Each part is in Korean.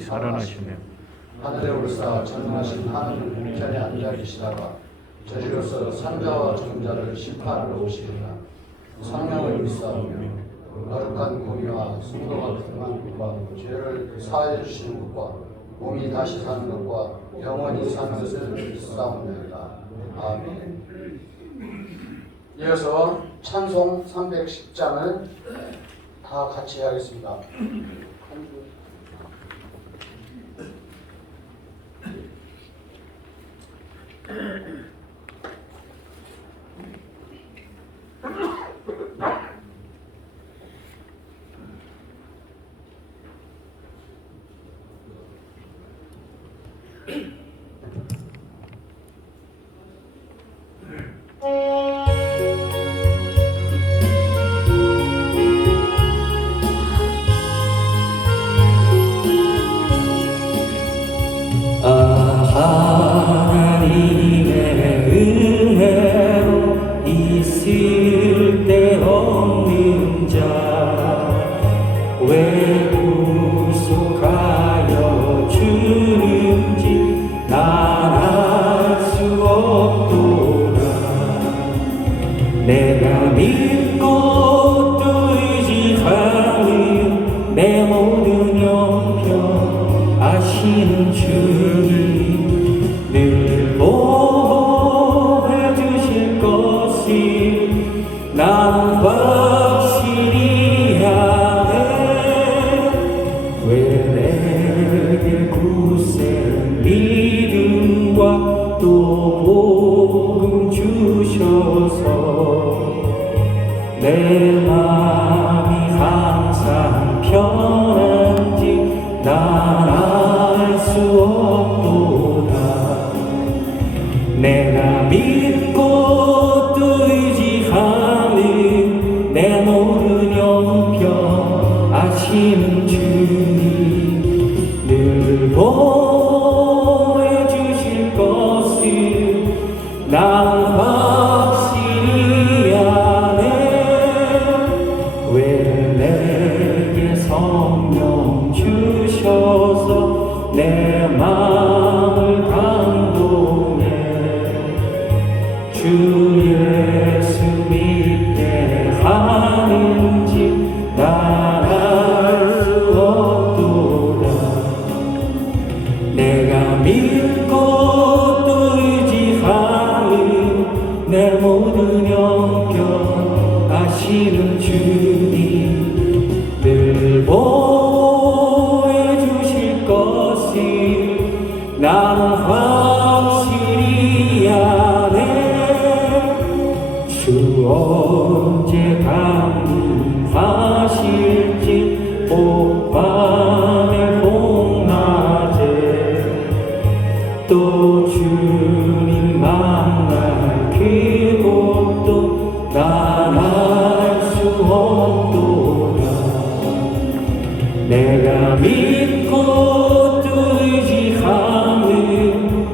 살아나시며 하늘에 올사 전능하신 하나님 우편에 앉아 계시다가 저주로서 산자와 정자를 심판하러 오시리라. 성령을 믿사오며 거룩한 공의와 성도 같은 것과 죄를 사하여 주시는 것과 몸이 다시 사는 것과 영원히 사는 것을 믿사옵나이다. 아멘. 이어서 찬송 310장을 다 같이 하겠습니다. 하나님의 은혜로 있을 데 없는 자 왜 구속하여 주는지 난 알 수 없도다. 내가 믿고 또 의지하는 내 모든 형편 아시는 주님 늘 보호해 주실 것을 나는 확실히 아네. 왜 내게 굳센 믿음과 또 복음 주셔서 내 마음이 항상 편한지 난 알 수 없도다. 내가 믿고 또 의지하는 내 모든 형편 아시는 주님 늘 보호해 주실 것을 난 확실히 아네. 왜 내게 성령 주셔서 내 마음을 감동해 주 예수 믿게 하는지 난 알 수 없도다. 내가 믿고 또 의지하는 내 모든 형편 아시는 주님 늘 보호해 주실 것을 나는 확실히 아네. 주 언제 강림하실지 오밤의 복낮에 또 주님 만날 그곳도 난 알 수 없도다. 내가 믿고 또 의지하는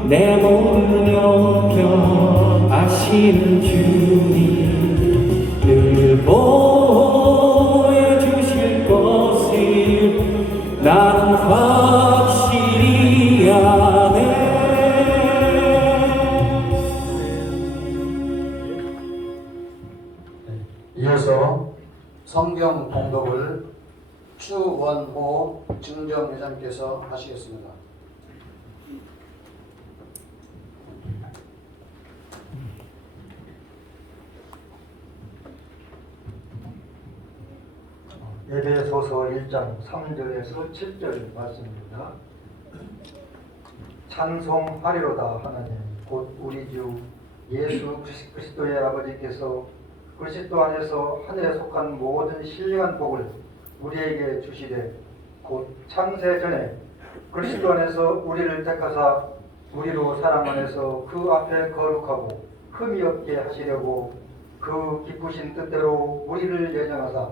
내 모든 형편 아시는 주님 늘 보호해 주실 것을 나는 확실히 아네. 이어서 성경 봉독을 추원호 증정회장께서 하시겠습니다. 에베소서 1장 3절에서 7절 말씀입니다. 찬송하리로다 하나님 곧 우리 주 예수 그리스도의 아버지께서 그리스도 안에서 하늘에 속한 모든 신령한 복을 우리에게 주시되 곧 창세 전에 그리스도 안에서 우리를 택하사 우리로 사랑 안에서 그 앞에 거룩하고 흠이 없게 하시려고 그 기쁘신 뜻대로 우리를 예정하사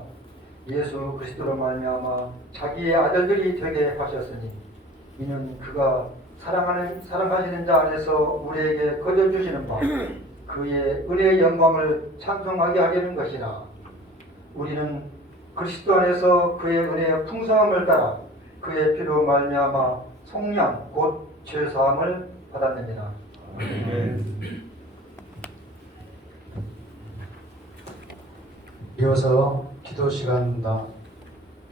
예수 그리스도로 말미암아 자기의 아들들이 되게 하셨으니 이는 그가 사랑하시는 자 안에서 우리에게 거저주시는 바 그의 은혜의 영광을 찬송하게 하려는 것이라. 우리는 그리스도 안에서 그의 은혜의 풍성함을 따라 그의 피로 말미암아 속량 곧 죄사함을 받았느니라. 이어서 기도 시간입니다.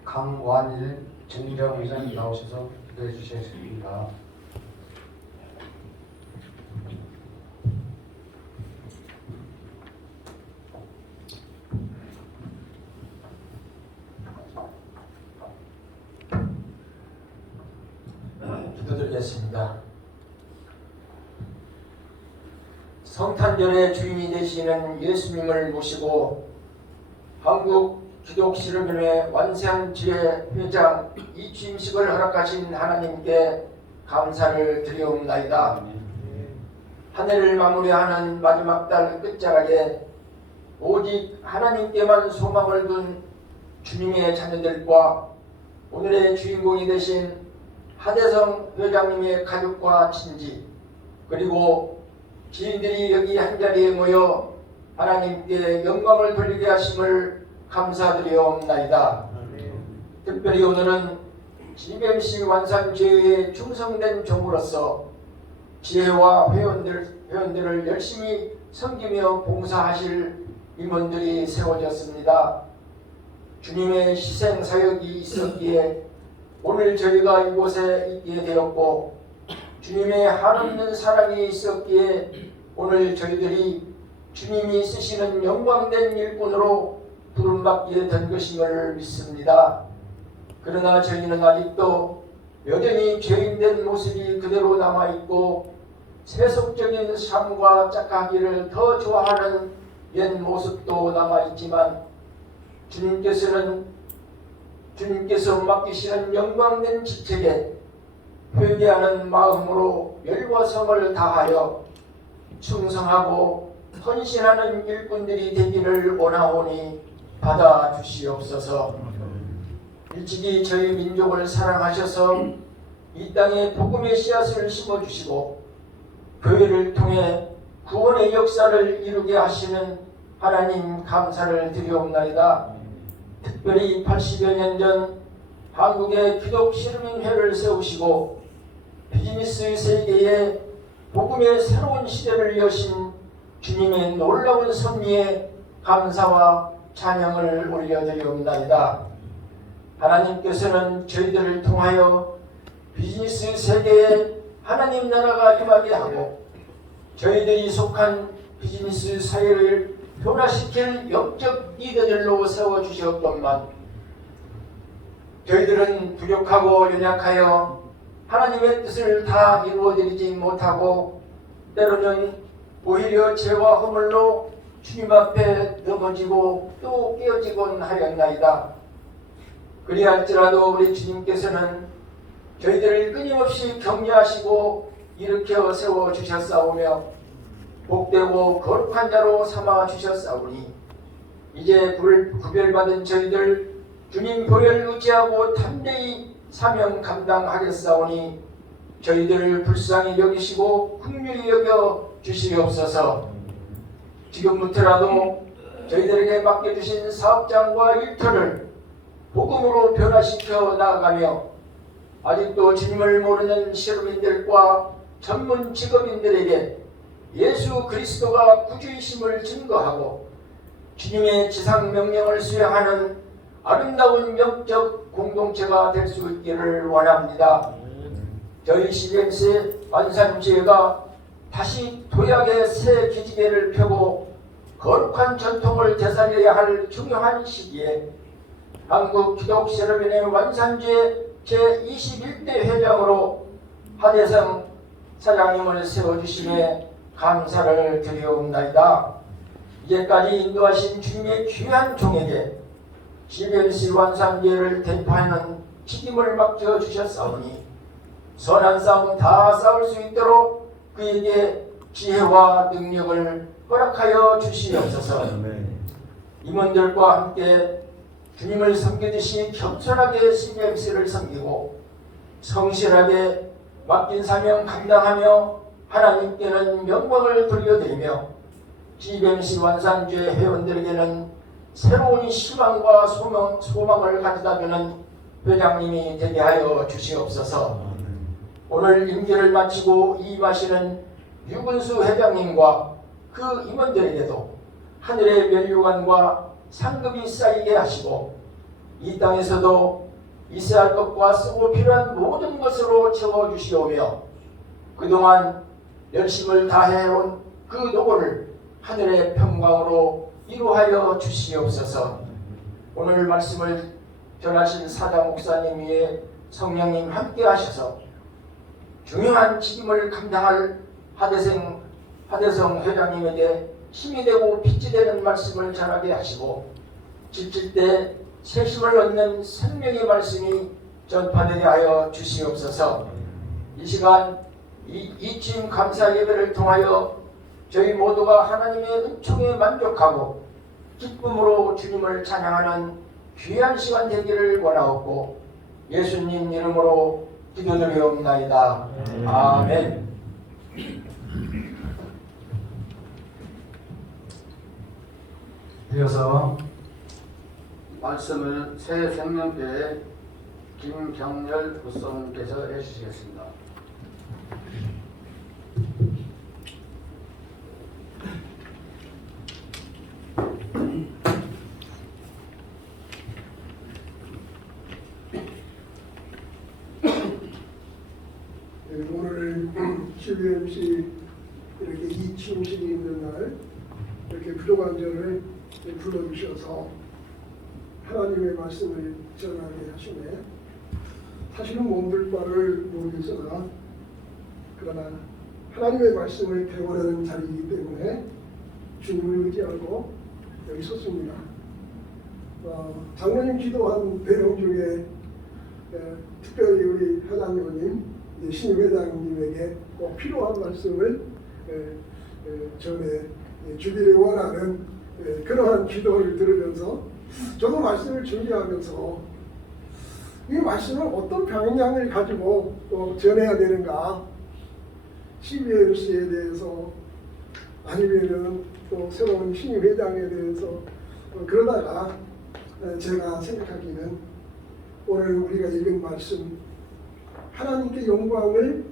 강완일 정정의장님 나오셔서 기도해 주시겠습니다. 기도드리겠습니다. 성탄절의 주인이 되시는 예수님을 모시고 한국 기독실험위원회 완생지회 회장 이 취임식을 허락하신 하나님께 감사를 드리옵나이다. 한 해를 마무리하는 마지막 달 끝자락에 오직 하나님께만 소망을 둔 주님의 자녀들과 오늘의 주인공이 되신 하대성 회장님의 가족과 친지 그리고 지인들이 여기 한자리에 모여 하나님께 영광을 돌리게 하심을 감사드리옵나이다. 특별히 오늘은 GBMC 완산제회에 충성된 종으로서 지혜와 회원들을 열심히 섬기며 봉사하실 임원들이 세워졌습니다. 주님의 희생사역이 있었기에 오늘 저희가 이곳에 있게 되었고 주님의 한없는 사랑이 있었기에 오늘 저희들이 주님이 쓰시는 영광된 일꾼으로 부름받게 된 것임을 믿습니다. 그러나 저희는 아직도 여전히 죄인된 모습이 그대로 남아있고 세속적인 삶과 착하기를 더 좋아하는 옛 모습도 남아있지만 주님께서 맡기시는 영광된 직책에 회개하는 마음으로 열과 성을 다하여 충성하고 헌신하는 일꾼들이 되기를 원하오니 받아주시옵소서. 일찍이 저희 민족을 사랑하셔서 이 땅에 복음의 씨앗을 심어주시고 교회를 통해 구원의 역사를 이루게 하시는 하나님 감사를 드리옵나이다. 특별히 80여 년 전 한국의 기독실험인회를 세우시고 비즈니스 세계에 복음의 새로운 시대를 여신 주님의 놀라운 섭리에 감사와 찬양을 올려드리옵나이다. 하나님께서는 저희들을 통하여 비즈니스 세계에 하나님 나라가 임하게 하고 저희들이 속한 비즈니스 사회를 변화시킬 영적 리더들로 세워주셨건만 저희들은 부족하고 연약하여 하나님의 뜻을 다 이루어드리지 못하고 때로는 오히려 죄와 허물로 주님 앞에 넘어지고 또 깨어지곤 하였나이다. 그리할지라도 우리 주님께서는 저희들을 끊임없이 격려하시고 일으켜 세워주셨사오며 복되고 거룩한 자로 삼아주셨사오니 이제 구별받은 저희들 주님 보혈 의지하고 담대히 사명 감당하겠사오니 저희들을 불쌍히 여기시고 긍휼히 여겨 주시옵소서. 지금부터라도 저희들에게 맡겨주신 사업장과 일터를 복음으로 변화시켜 나아가며 아직도 주님을 모르는 실험인들과 전문 직업인들에게 예수 그리스도가 구주이심을 증거하고 주님의 지상 명령을 수행하는 아름다운 영적 공동체가 될 수 있기를 원합니다. 저희 CBMC 완산지회가 다시 도약의 새 기지개를 펴고 거룩한 전통을 되살려야 할 중요한 시기에 한국 기독실험인회 완산지회 제21대 회장으로 하대성 사장님을 세워주심에 감사를 드리옵나이다. 이제까지 인도하신 주님의 귀한 종에게 GBMC 완산지회를 대표하는 책임을 맡겨주셨사오니 선한 싸움 다 싸울 수 있도록 그에게 지혜와 능력을 허락하여 주시옵소서. 임원들과 함께 주님을 섬기듯이 겸손하게 CBMC를 섬기고 성실하게 맡긴 사명 감당하며 하나님께는 영광을 돌려드리며 GBMC 완산지회 회원들에게는 새로운 희망과 소망을 가져다주는 회장님이 되게 하여 주시옵소서. 오늘 임기를 마치고 이임하시는 유근수 회장님과 그 임원들에게도 하늘의 면류관과 상급이 쌓이게 하시고 이 땅에서도 있어야 할 것과 쓰고 필요한 모든 것으로 채워주시오며 그동안 열심을 다해온 그 노고를 하늘의 평강으로 이루하여 주시옵소서. 오늘 말씀을 전하신 사장 목사님 위에 성령님 함께 하셔서 중요한 책임을 감당할 하대성 회장님에게 힘이 되고 빛이 되는 말씀을 전하게 하시고 지칠 때 새힘을 얻는 생명의 말씀이 전파되게 하여 주시옵소서. 이 시간 이 주임 감사 예배를 통하여 저희 모두가 하나님의 은총에 만족하고 기쁨으로 주님을 찬양하는 귀한 시간 되기를 원하옵고 예수님 이름으로 기도드리옵나이다. 아멘. 이어서 말씀을 새 생명교회 김경렬 부성께서 해주시겠습니다. 오늘 CBMC 이렇게 이 취임식이 있는 날 이렇게 부족한 저를 불러주셔서 하나님의 말씀을 전하게 하시네. 사실은 몸둘 바를 모르겠으나 그러나 하나님의 말씀을 배우려는 자리이기 때문에 주님을 의지하고 여기 섰습니다. 장로님 기도한 배경 중에 특별히 우리 회장님 신임 회장님에게 꼭 필요한 말씀을 전해 주기를 원하는 그러한 기도를 들으면서 저도 말씀을 준비하면서 이 말씀을 어떤 방향을 가지고 또 전해야 되는가, CBMC에 대해서 아니면은 또 새로운 신임 회장에 대해서 그러다가 제가 생각하기는 오늘 우리가 읽은 말씀 하나님께 영광을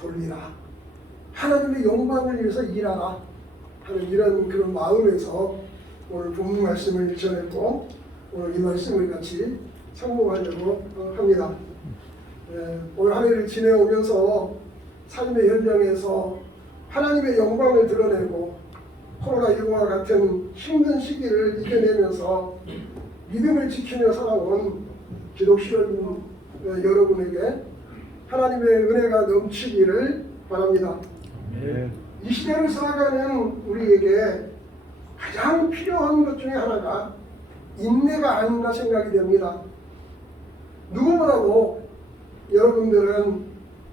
돌리라, 하나님의 영광을 위해서 일하라 하는 이런 그런 마음에서 오늘 본문 말씀을 전했고 오늘 이 말씀을 같이 상봉하려고 합니다. 오늘 한 해를 지내오면서 삶의 현장에서 하나님의 영광을 드러내고 코로나19와 같은 힘든 시기를 이겨내면서 믿음을 지키며 살아온 기독신 여러분에게 하나님의 은혜가 넘치기를 바랍니다. 이 시대를 살아가는 우리에게 가장 필요한 것 중에 하나가 인내가 아닌가 생각이 됩니다. 누구보다도 여러분들은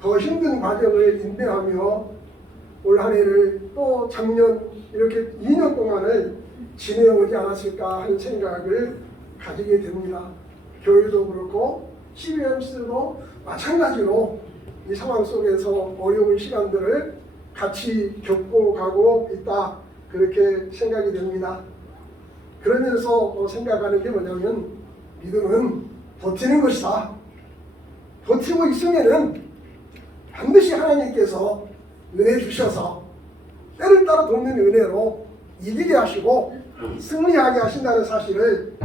더 힘든 과정을 인내하며 올 한 해를 또 작년 이렇게 2년 동안을 지내오지 않았을까 하는 생각을 가지게 됩니다. 교회도 그렇고 CBMC도 마찬가지로 이 상황 속에서 어려운 시간들을 같이 겪고 가고 있다, 그렇게 생각이 됩니다. 그러면서 생각하는 게 뭐냐면 믿음은 버티는 것이다. 버티고 있으면은 반드시 하나님께서 은혜 주셔서 때를 따라 돕는 은혜로 이기게 하시고 승리하게 하신다는 사실을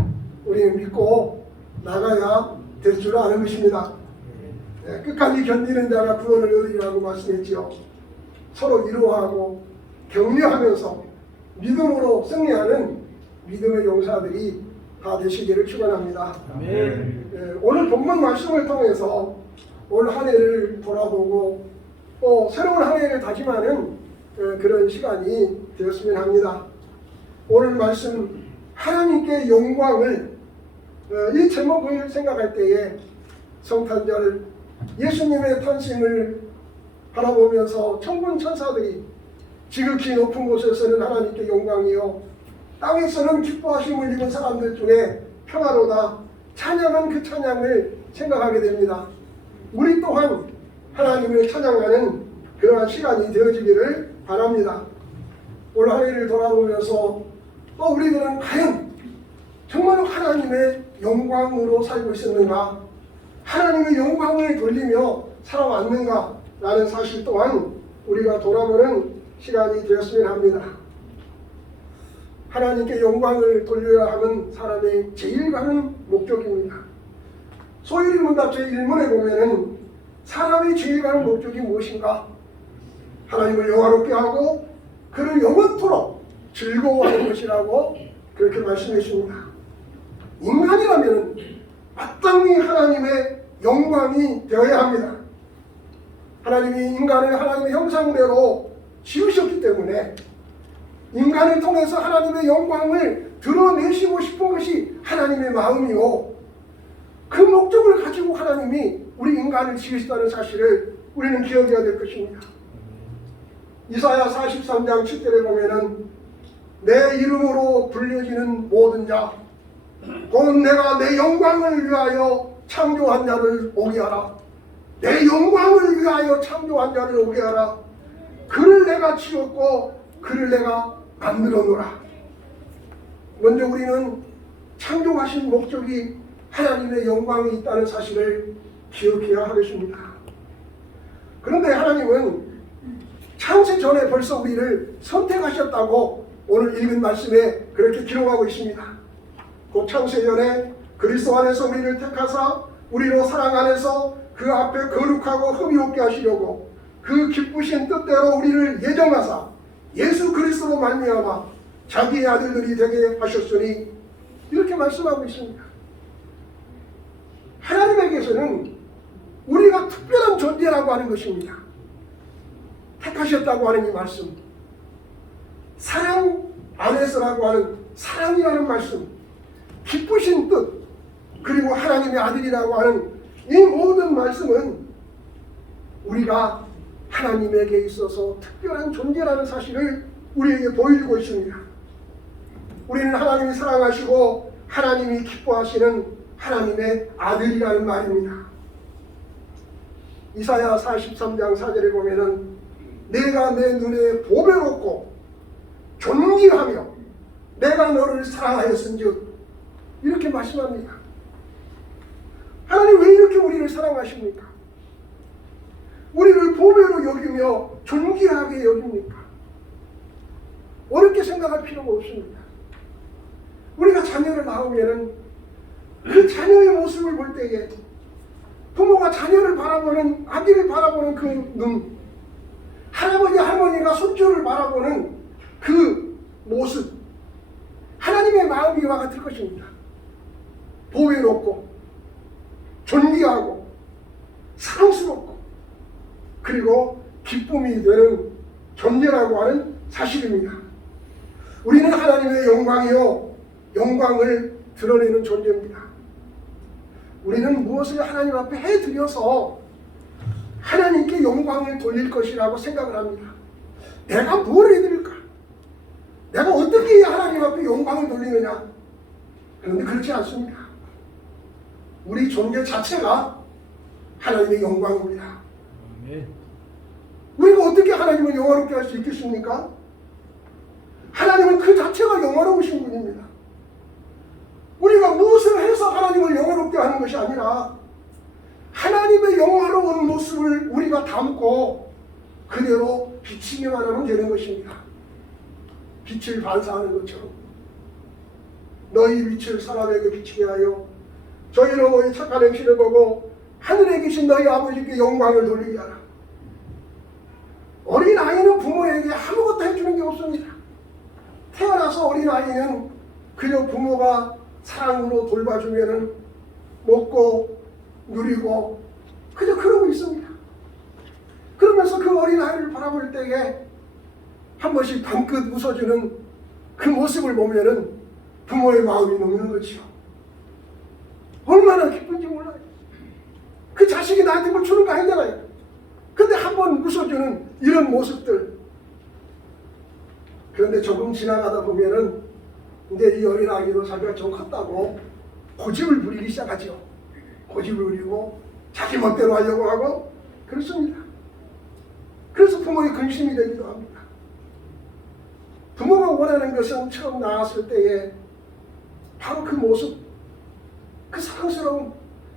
우리는 믿고 나가야 될 줄 아는 것입니다. 끝까지 견디는 자가 구원을 얻으리라고 말씀했지요. 서로 위로하고 격려하면서 믿음으로 승리하는 믿음의 용사들이 다 되시기를 축원합니다. 오늘 본문 말씀을 통해서 올 한 해를 돌아보고 또 새로운 한 해를 다짐하는 그런 시간이 되었으면 합니다. 오늘 말씀 하나님께 영광을, 이 제목을 생각할 때에 성탄절 예수님의 탄생을 바라보면서 천군 천사들이 지극히 높은 곳에서는 하나님께 영광이요 땅에서는 기뻐하심을 입은 사람들 중에 평화로다 찬양한 그 찬양을 생각하게 됩니다. 우리 또한 하나님을 찬양하는 그러한 시간이 되어지기를 바랍니다. 올 한 해를 돌아보면서 또 우리들은 과연 정말 하나님의 영광으로 살고 있었는가, 하나님의 영광을 돌리며 살아왔는가라는 사실 또한 우리가 돌아보는 시간이 되었으면 합니다. 하나님께 영광을 돌려야 하는 사람의 제일 가는 목적입니다. 소유리문답 제1문에 보면은 사람의 제일 가는 목적이 무엇인가? 하나님을 영화롭게 하고 그를 영원토록 즐거워하는 것이라고 그렇게 말씀해 주십니다. 인간이라면 마땅히 하나님의 영광이 되어야 합니다. 하나님이 인간을 하나님의 형상대로 지으셨기 때문에 인간을 통해서 하나님의 영광을 드러내시고 싶은 것이 하나님의 마음이요, 그 목적을 가지고 하나님이 우리 인간을 지으시다는 사실을 우리는 기억해야 될 것입니다. 이사야 43장 7절에 보면은 내 이름으로 불려지는 모든 자 곧 내가 내 영광을 위하여 창조한 자를 오게 하라. 내 영광을 위하여 창조한 자를 오게 하라. 그를 내가 지었고 그를 내가 만들어 놓으라. 먼저 우리는 창조하신 목적이 하나님의 영광이 있다는 사실을 기억해야 하겠습니다. 그런데 하나님은 창세 전에 벌써 우리를 선택하셨다고 오늘 읽은 말씀에 그렇게 기록하고 있습니다. 곧 창세 전에 그리스도 안에서 우리를 택하사 우리로 사랑 안에서 그 앞에 거룩하고 흠이 없게 하시려고 그 기쁘신 뜻대로 우리를 예정하사 예수 그리스도로 말미암아 자기의 아들들이 되게 하셨으니, 이렇게 말씀하고 있습니다. 하나님에게서는 우리가 특별한 존재라고 하는 것입니다. 택하셨다고 하는 이 말씀, 사랑 안에서라고 하는 사랑이라는 말씀, 기쁘신 뜻, 그리고 하나님의 아들이라고 하는 이 모든 말씀은 우리가 하나님에게 있어서 특별한 존재라는 사실을 우리에게 보여주고 있습니다. 우리는 하나님이 사랑하시고 하나님이 기뻐하시는 하나님의 아들이라는 말입니다. 이사야 43장 4절에 보면은 내가 내 눈에 보배롭고 존귀하며 내가 너를 사랑하였은즉, 이렇게 말씀합니다. 하나님 왜 이렇게 우리를 사랑하십니까? 우리를 보배로 여기며 존귀하게 여깁니까? 어렵게 생각할 필요가 없습니다. 우리가 자녀를 낳으면은 그 자녀의 모습을 볼 때에 부모가 자녀를 바라보는, 아기를 바라보는 그 눈, 할아버지 할머니가 손주를 바라보는 그 모습, 하나님의 마음이 와 같을 것입니다. 보배롭고 존귀하고 사랑스럽고 그리고 기쁨이 되는 존재라고 하는 사실입니다. 우리는 하나님의 영광이요, 영광을 드러내는 존재입니다. 우리는 무엇을 하나님 앞에 해드려서 하나님께 영광을 돌릴 것이라고 생각을 합니다. 내가 뭘 해드릴까? 내가 어떻게 해야 하나님 앞에 영광을 돌리느냐? 그런데 그렇지 않습니다. 우리 존재 자체가 하나님의 영광입니다. 우리가 어떻게 하나님을 영화롭게 할 수 있겠습니까? 하나님은 그 자체가 영화로우신 분입니다. 우리가 무엇을 해서 하나님을 영화롭게 하는 것이 아니라 하나님의 영화로운 모습을 우리가 담고 그대로 비치기만 하면 되는 것입니다. 빛을 반사하는 것처럼 너희 빛을 사람에게 비치게 하여 저희로 너희 착한 행실을 보고 하늘에 계신 너희 아버지께 영광을 돌리게 하라. 어린아이는 부모에게 아무것도 해주는 게 없습니다. 태어나서 어린아이는 그저 부모가 사랑으로 돌봐주면 먹고 누리고 그저 그러고 있습니다. 그러면서 그 어린아이를 바라볼 때에 한 번씩 방긋 웃어주는 그 모습을 보면은 부모의 마음이 녹는 거죠. 얼마나 기쁜지 몰라요. 그 자식이 나한테 뭘 주는 거 아니잖아요. 근데 한 번 웃어주는 이런 모습들. 그런데 조금 지나가다 보면은 이제 이 어린아이도 자기가 좀 컸다고 고집을 부리기 시작하죠. 고집을 부리고 자기 멋대로 하려고 하고 그렇습니다. 그래서 부모의 근심이 되기도 합니다. 부모가 원하는 것은 처음 나왔을 때에 바로 그 모습, 그 사랑스러운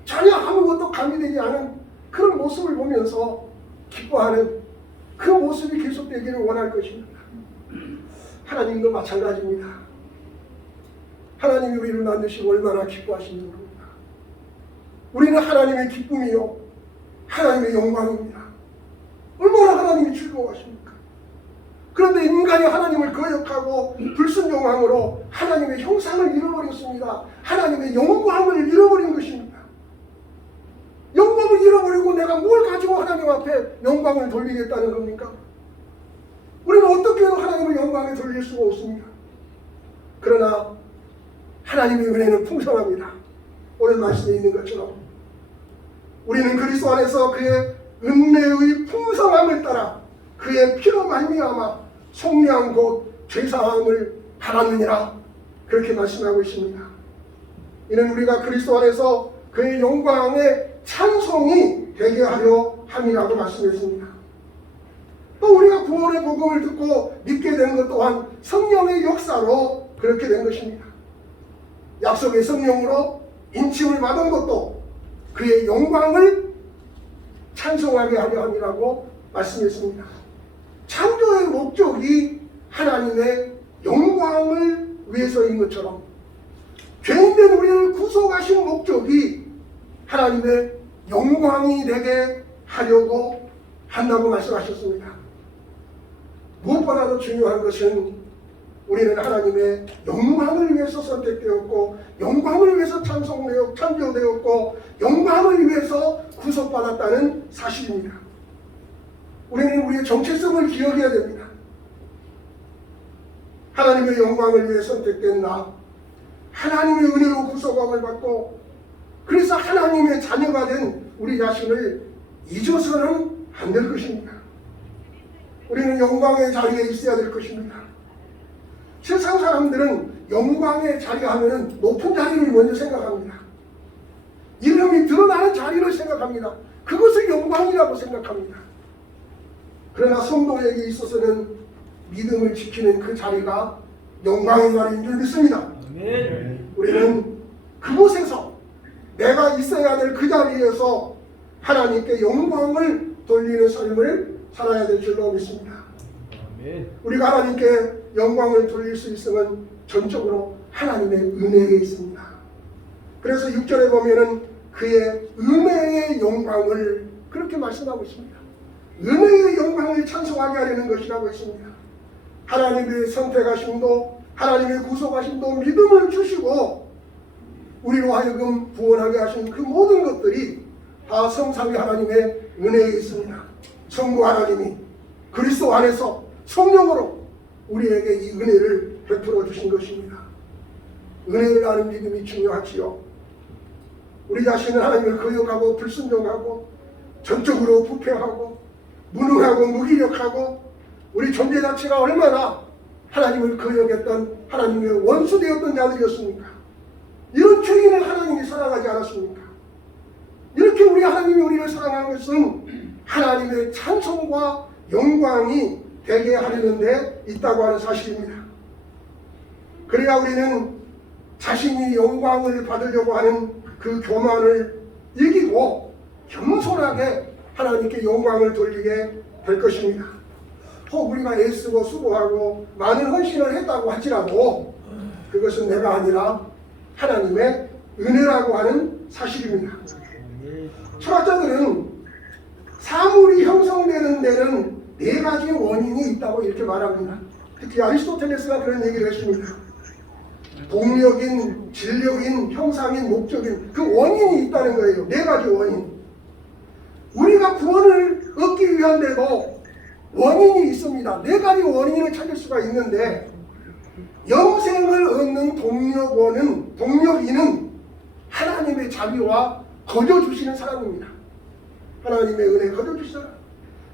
전혀 아무것도 가미되지 않은 그런 모습을 보면서 기뻐하는 그 모습이 계속되기를 원할 것입니다. 하나님도 마찬가지입니다. 하나님이 우리를 만드시고 얼마나 기뻐하시는지 모릅니다. 우리는 하나님의 기쁨이요 하나님의 영광입니다. 얼마나 하나님이 즐거워하십니까? 그런데 인간이 하나님을 거역하고 불순종함으로 하나님의 형상을 잃어버렸습니다. 하나님의 영광을 잃어버린 것입니다. 영광을 잃어버리고 내가 뭘 가지고 하나님 앞에 영광을 돌리겠다는 겁니까? 우리는 어떻게 해도 하나님을 영광에 돌릴 수가 없습니다. 그러나 하나님의 은혜는 풍성합니다. 오늘 말씀에 있는 것처럼 우리는 그리스도 안에서 그의 은혜의 풍성함을 따라 그의 피로 말미암아 속량 곧 죄사함을 받았느니라 그렇게 말씀하고 있습니다. 이는 우리가 그리스도 안에서 그의 영광의 찬송이 되게 하려 함이라고 말씀했습니다. 또 우리가 구원의 복음을 듣고 믿게 된 것 또한 성령의 역사로 그렇게 된 것입니다. 약속의 성령으로 인침을 받은 것도 그의 영광을 찬송하게 하려 함이라고 말씀했습니다. 창조의 목적이 하나님의 영광을 위해서인 것처럼 죄인된 우리를 구속하신 목적이 하나님의 영광이 되게 하려고 한다고 말씀하셨습니다. 무엇보다도 중요한 것은 우리는 하나님의 영광을 위해서 선택되었고 영광을 위해서 창조되었고 영광을 위해서 구속받았다는 사실입니다. 우리는 우리의 정체성을 기억해야 됩니다. 하나님의 영광을 위해 선택된 나, 하나님의 은혜로 구속함을 받고 그래서 하나님의 자녀가 된 우리 자신을 잊어서는 안 될 것입니다. 우리는 영광의 자리에 있어야 될 것입니다. 세상 사람들은 영광의 자리 하면은 높은 자리를 먼저 생각합니다. 이름이 드러나는 자리를 생각합니다. 그것을 영광이라고 생각합니다. 그러나 성도에게 있어서는 믿음을 지키는 그 자리가 영광의 자리인 줄 믿습니다. 우리는 그곳에서 내가 있어야 될 그 자리에서 하나님께 영광을 돌리는 삶을 살아야 될 줄로 믿습니다. 우리가 하나님께 영광을 돌릴 수 있음은 전적으로 하나님의 은혜에 있습니다. 그래서 6절에 보면은 그의 은혜의 영광을 그렇게 말씀하고 있습니다. 은혜의 영광을 찬송하게 하려는 것이라고 했습니다. 하나님의 선택하심도 하나님의 구속하심도 믿음을 주시고 우리로 하여금 구원하게 하신 그 모든 것들이 다 성삼위 하나님의 은혜에 있습니다. 성부 하나님이 그리스도 안에서 성령으로 우리에게 이 은혜를 베풀어 주신 것입니다. 은혜를 아는 믿음이 중요하지요. 우리 자신은 하나님을 거역하고 불순종하고 전적으로 부패하고 무능하고 무기력하고 우리 존재 자체가 얼마나 하나님을 거역했던 하나님의 원수되었던 자들이었습니까? 이런 죄인을 하나님이 사랑하지 않았습니까? 이렇게 우리 하나님이 우리를 사랑한 것은 하나님의 찬송과 영광이 되게 하려는 데 있다고 하는 사실입니다. 그래야 우리는 자신이 영광을 받으려고 하는 그 교만을 이기고 겸손하게 하나님께 영광을 돌리게 될 것입니다. 혹 우리가 애쓰고 수고하고 많은 헌신을 했다고 할지라도 그것은 내가 아니라 하나님의 은혜라고 하는 사실입니다. 철학자들은 사물이 형성되는 데는 4가지 원인이 있다고 이렇게 말합니다. 특히 아리스토텔레스가 그런 얘기를 했습니다. 동력인, 질력인, 형상인, 목적인 그 원인이 있다는 거예요. 4가지 원인. 우리가 구원을 얻기 위한데도 원인이 있습니다. 4가지 원인을 찾을 수가 있는데 영생을 얻는 동력인은 하나님의 자비와 거저주시는 사람입니다. 하나님의 은혜 거저주시는 사람.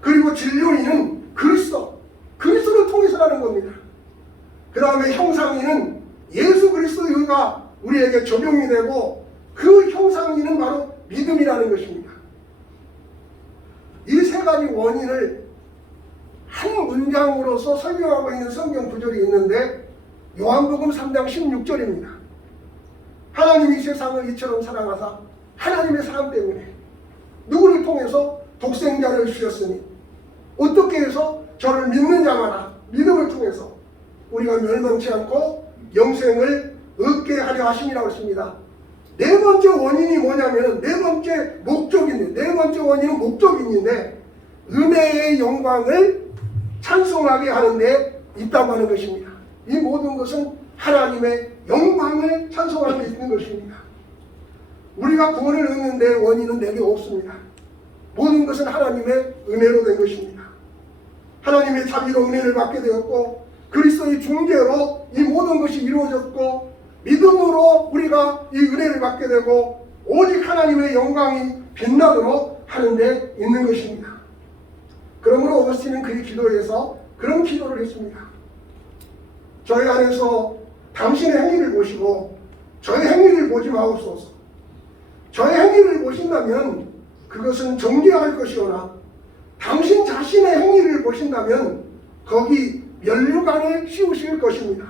그리고 진료인은 그리스도를 통해서라는 겁니다. 그 다음에 형상인은 예수 그리스도의 의가 우리에게 적용이 되고 그 형상인은 바로 믿음이라는 것입니다. 이 3가지 원인을 한 문장으로서 설명하고 있는 성경 구절이 있는데 요한복음 3장 16절입니다. 하나님이 세상을 이처럼 사랑하사 하나님의 사랑 때문에. 누구를 통해서? 독생자를 주셨으니 어떻게 해서? 저를 믿는 자마다 믿음을 통해서 우리가 멸망치 않고 영생을 얻게 하려 하심이라고 했습니다. 네 번째 원인이 뭐냐면, 네 번째 목적인데, 네 번째 원인은 목적인데 은혜의 영광을 찬송하게 하는 데 있다고 하는 것입니다. 이 모든 것은 하나님의 영광을 찬송하는 데 있는 것입니다. 우리가 구원을 얻는데 원인은 내게 없습니다. 모든 것은 하나님의 은혜로 된 것입니다. 하나님의 자비로 은혜를 받게 되었고, 그리스도의 중재로 이 모든 것이 이루어졌고, 믿음으로 우리가 이 은혜를 받게 되고, 오직 하나님의 영광이 빛나도록 하는 데 있는 것입니다. 그러므로 어거스틴은 그의 기도에서 그런 기도를 했습니다. 저희 안에서 당신의 행위를 보시고 저의 행위를 보지 마옵소서. 저의 행위를 보신다면 그것은 정죄할 것이오나 당신 자신의 행위를 보신다면 거기 면류관을 씌우실 것입니다.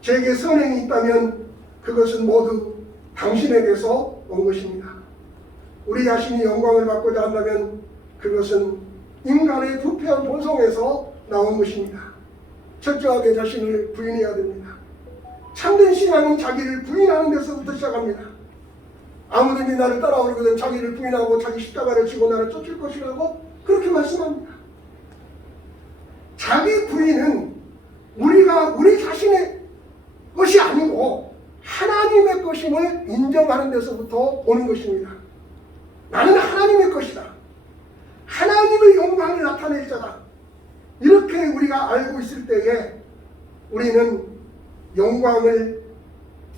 제게 선행이 있다면 그것은 모두 당신에게서 온 것입니다. 우리 자신이 영광을 받고자 한다면 그것은 인간의 부패한 본성에서 나온 것입니다. 철저하게 자신을 부인해야 됩니다. 참된 신앙은 자기를 부인하는 데서부터 시작합니다. 아무든지 나를 따라오려거든 자기를 부인하고 자기 십자가를 지고 나를 쫓을 것이라고 그렇게 말씀합니다. 자기 부인은 우리 자신의 것이 아니고 하나님의 것임을 인정하는 데서부터 오는 것입니다. 나는 하나님의 것이다. 하나님의 영광을 나타낼 자다. 이렇게 우리가 알고 있을 때에 우리는 영광을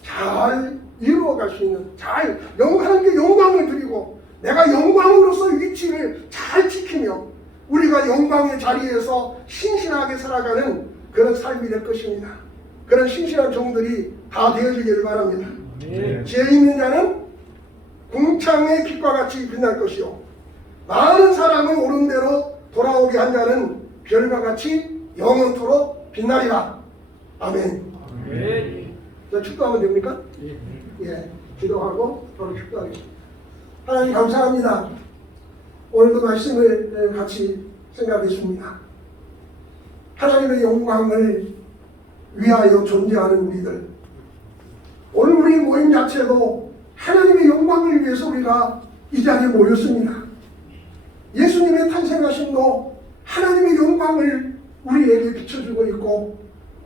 잘 이루어갈 수 있는, 하나님께 영광을 드리고 내가 영광으로서 위치를 잘 지키며 우리가 영광의 자리에서 신실하게 살아가는 그런 삶이 될 것입니다. 그런 신실한 종들이 다 되어지기를 바랍니다. 지혜 있는 자는 궁창의 빛과 같이 빛날 것이요 많은 사람을 옳은 대로 돌아오게 한 자는 별과 같이 영원토록 빛나리라. 아멘. 자, 축도하면 됩니까? 예, 기도하고 바로 축도하겠습니다. 하나님 감사합니다. 오늘도 말씀을 같이 생각했습니다. 하나님의 영광을 위하여 존재하는 우리들, 오늘 우리 모임 자체도 하나님의 영광을 위해서 우리가 이 자리에 모였습니다. 예수님의 탄생하심도 하나님의 영광을 우리에게 비춰주고 있고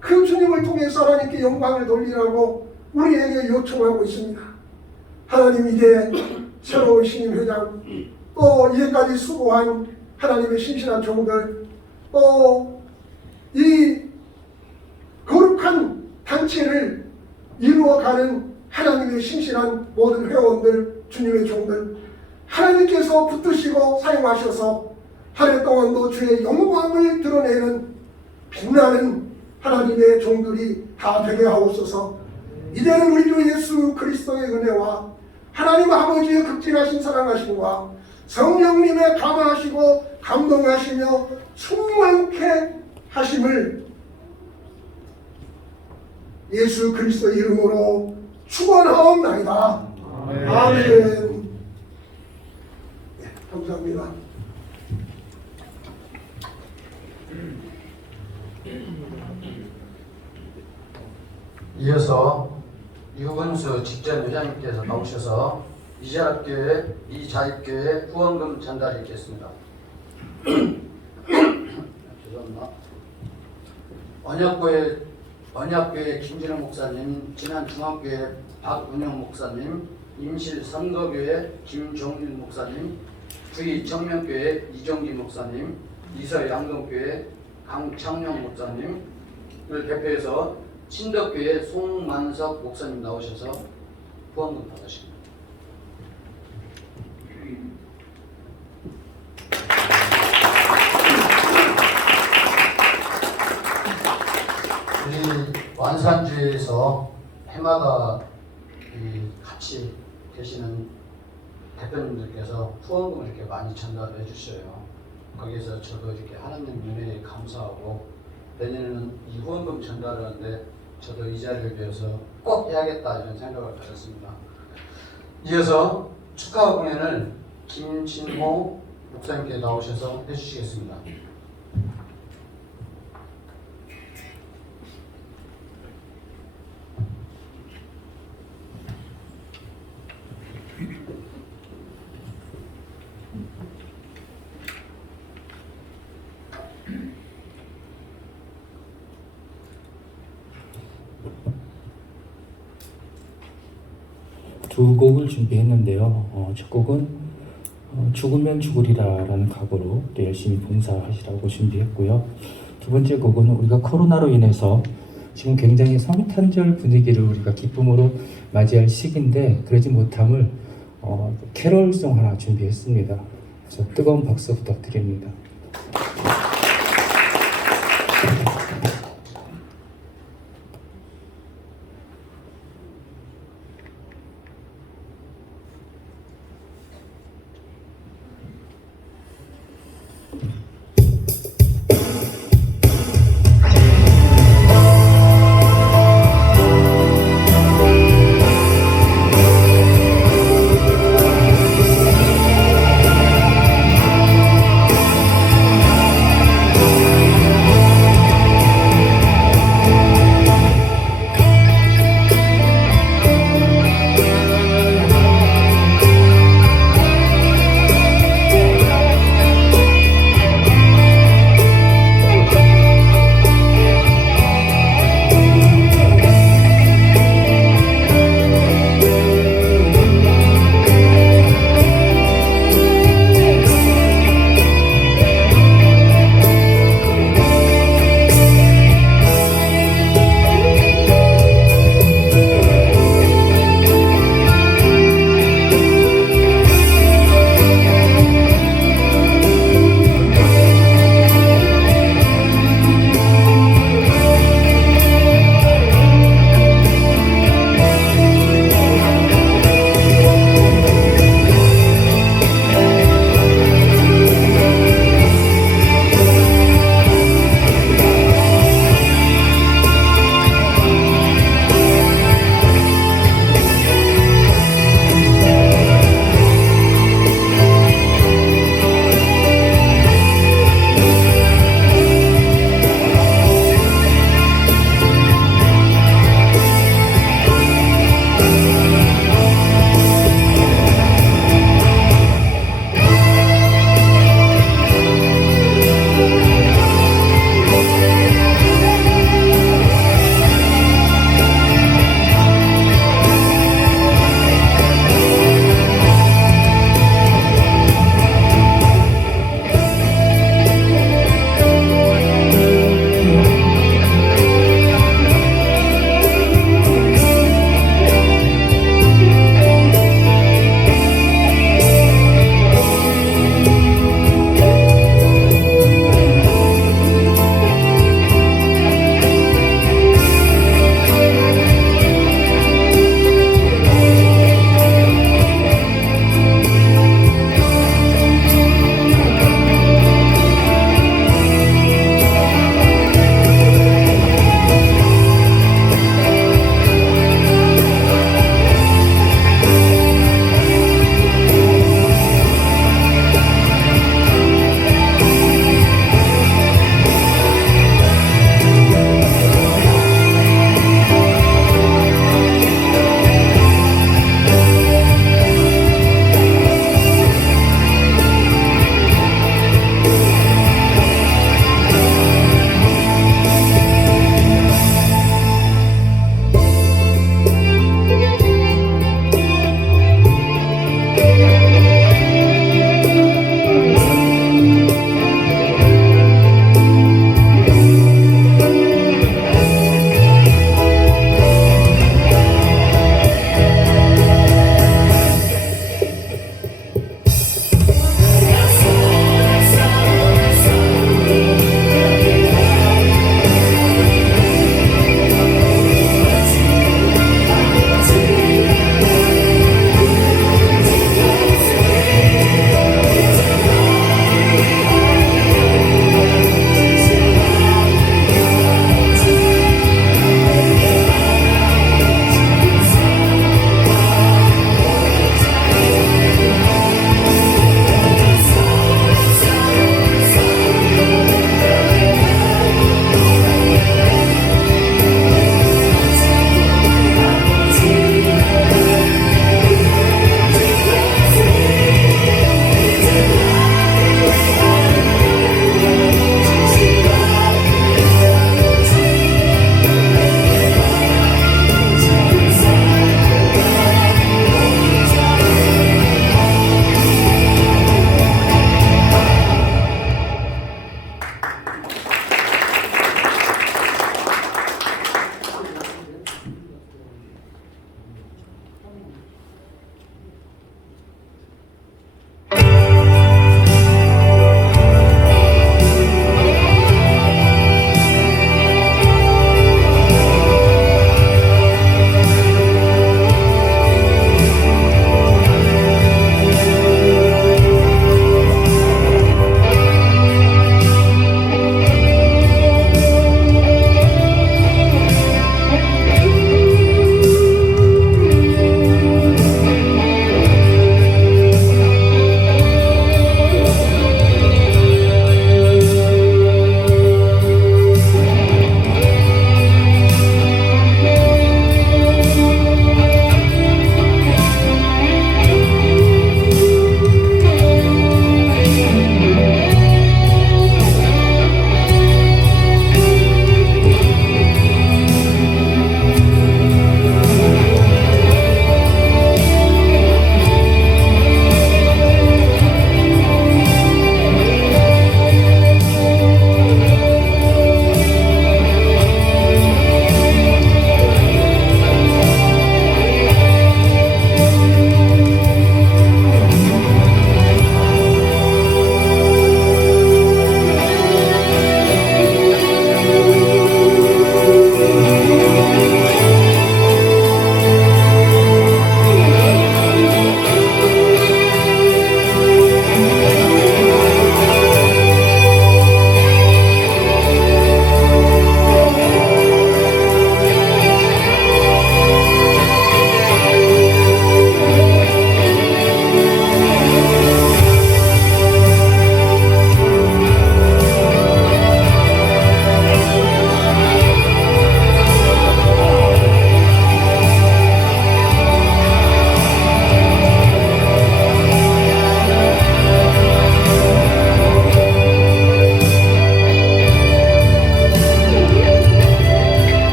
그 주님을 통해서 하나님께 영광을 돌리라고 우리에게 요청하고 있습니다. 하나님, 이제 새로운 신임 회장, 또 이제까지 수고한 하나님의 신실한 종들, 또 이 거룩한 단체를 이루어가는 하나님의 신실한 모든 회원들, 주님의 종들, 하나님께서 붙드시고 사용하셔서 한 해 동안도 주의 영광을 드러내는 빛나는 하나님의 종들이 다 되게 하옵소서. 이제는 우리 주 예수 그리스도의 은혜와 하나님 아버지의 극진하신 사랑하심과 성령님의 감화하시고 감동하시며 충만케 하심을 예수 그리스도의 이름으로 축원하옵나이다. 아멘. 네, 감사합니다. 이어서 유근수 직전회장님께서 나오셔서 이자립교회 후원금 전달이 있겠습니다. 죄송합니다. 언약교회 김진호 목사님, 진안중앙교회 박운영 목사님, 임실 선거교회 김종윤 목사님, 주의 청명교회 이정진 목사님, 이서 양동교회 강창명 목사님을 대표해서 신덕교회 송만석 목사님 나오셔서 후원금 받으십니다. 우리 완산주에서 해마다 같이 계시는 대표님들께서 후원금을 이렇게 많이 전달해 주셔요. 거기에서 저도 이렇게 하나님 은혜에 감사하고 내년에는 이 후원금 전달을 하는데 저도 이 자리를 위해서 꼭 해야겠다 이런 생각을 가졌습니다. 이어서 축하 공연을 김진모 목사님께 나오셔서 해주시겠습니다. 두 곡을 준비했는데요. 첫 곡은 죽으면 죽으리라라는 각오로 또 열심히 봉사하시라고 준비했고요. 두 번째 곡은 우리가 코로나로 인해서 지금 굉장히 성탄절 분위기를 우리가 기쁨으로 맞이할 시기인데 그러지 못함을 캐롤송 하나 준비했습니다. 그래서 뜨거운 박수 부탁드립니다.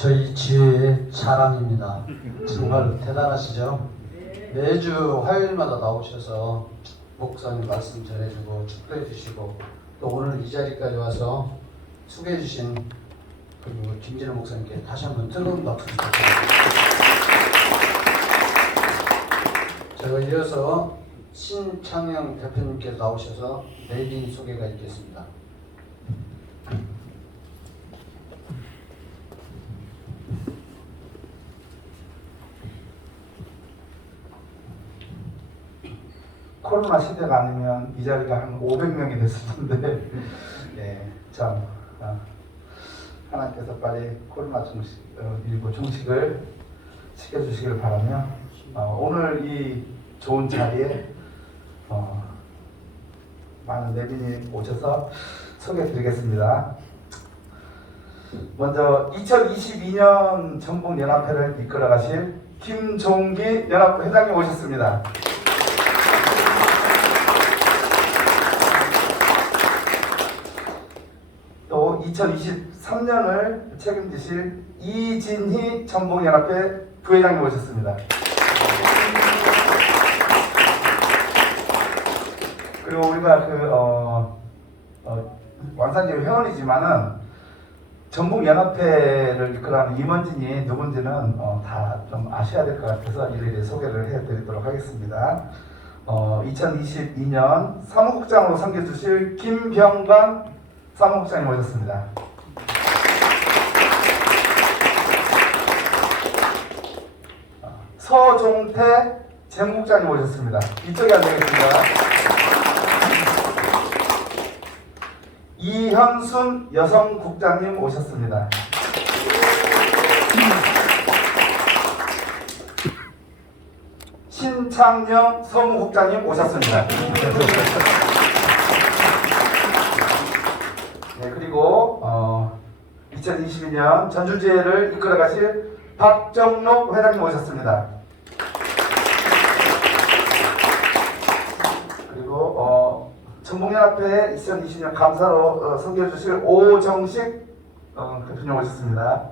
저희 지회의 자랑입니다. 정말 대단하시죠? 매주 화요일마다 나오셔서 목사님 말씀 전해주고 축도해 주시고 또 오늘 이 자리까지 와서 수고해 주신 그리고 김진호 목사님께 다시 한번 뜨거운 박수 부탁드립니다. 제가 이어서 신창영 대표님께서 나오셔서 내빈 소개가 있겠습니다. 코로나 시대가 아니면 이 자리가 한 500명이 됐을 텐데 참 하나님께서 빨리 코로나 일부 종식을 시켜주시길 바라며 오늘 이 좋은 자리에 많은 내빈이 오셔서 소개해드리겠습니다. 먼저 2022년 전북연합회를 이끌어가실 김종기 연합회 회장님 오셨습니다. 또 2023년을 책임지실 이진희 전북연합회 부회장님 오셨습니다. 그리고 우리가 왕산지회 회원이지만은 전북연합회를 이끌어가는 임원진이 누군지는 다 좀 아셔야 될 것 같아서 일일이 소개를 해드리도록 하겠습니다. 2022년 사무국장으로 섬겨주실 김병관 사무국장님 오셨습니다. 서종태 재무국장님 오셨습니다. 이쪽에 앉아계십니다. 이현순 여성국장님 오셨습니다. 신창영 서무국장님 오셨습니다. 네, 그리고 2022년 전주지회를 이끌어가실 박정록 회장님 오셨습니다. 그리고 전북연합회 2020년 감사로 섬겨주실 오정식 대표님 오셨습니다.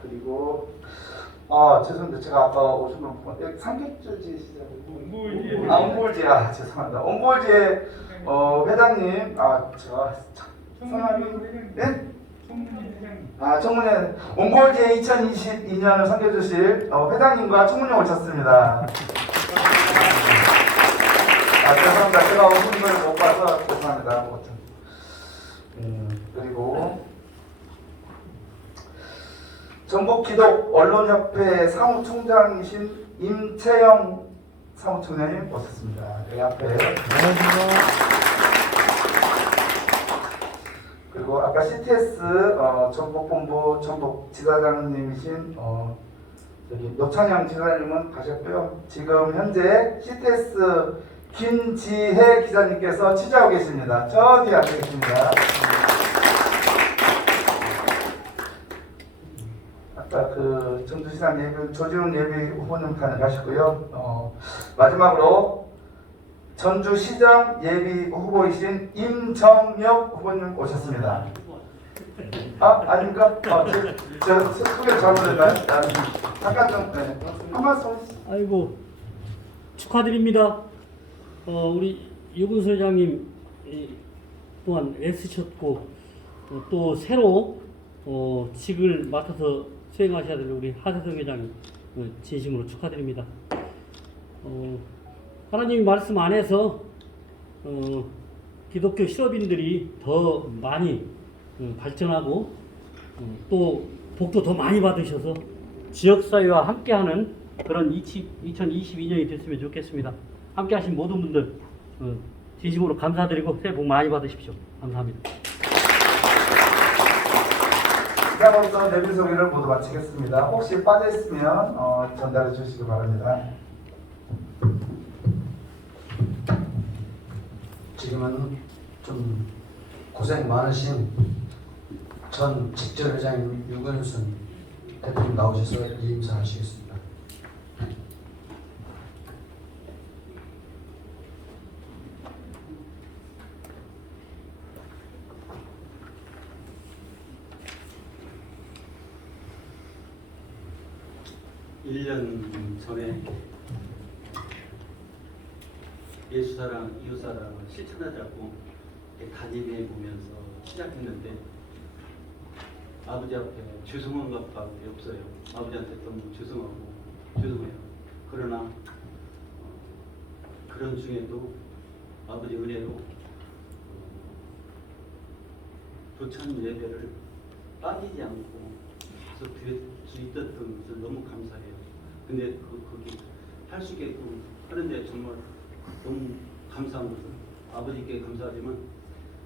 그리고 죄송합니다. 제가 아까 오신 분 여기 삼겹줄지 시작이고 온볼지 죄송합니다. 온볼지의 회장님 제가 성함이 네? 청문회 온볼지의 2022년을 섬겨주실 회장님과 총무님 오셨습니다. 죄송합니다. 제가 오신 분을 못 봐서 죄송합니다. 그리고 전북기독 언론협회 사무총장이신 임채영 사무총장님 오셨습니다. 여기 앞에. 그리고 아까 CTS 전북본부 전북지사장님이신 여기 노창영 지사님은 가셨고요. 지금 현재 CTS 김지혜 기자님께서 취재하고 계십니다. 저 뒤에 앉아 계십니다. 아까 전주시장 예비 조지훈 예비 후보님 가셨고요. 마지막으로 전주시장 예비 후보이신 임정혁 후보님 오셨습니다. 아닙니까? 저 소개 잘못했나요? 잠깐 좀 한 말씀. 아이고 축하드립니다. 우리 유근수 회장님 또한 애쓰셨고 또 새로 직을 맡아서 수행하셔야 될 우리 하세성 회장님 진심으로 축하드립니다. 하나님 말씀 안에서 기독교 실업인들이 더 많이 발전하고 또 복도 더 많이 받으셔서 지역사회와 함께하는 그런 2022년이 됐으면 좋겠습니다. 함께하신 모든 분들 진심으로 감사드리고 새해 복 많이 받으십시오. 감사합니다. 이상으로서 내빈 소개를 모두 마치겠습니다. 혹시 빠져있으면 전달해 주시기 바랍니다. 지금은 좀 고생 많으신 전 직전회장님 유근순 대표님 나오셔서 인사하시겠습니다. 1년 전에 예수사랑, 이웃사랑을 실천하자고 이렇게 다짐해 보면서 시작했는데 아버지 앞에 죄송한 것밖에 없어요. 아버지한테 너무 죄송해요. 그러나 그런 중에도 아버지 은혜로 부처님 예배를 빠지지 않고 계속 드릴 수 있었던 것을 너무 감사해요. 근데 거기 할 수 있게끔 하는데 정말 너무 감사한 것은 아버지께 감사하지만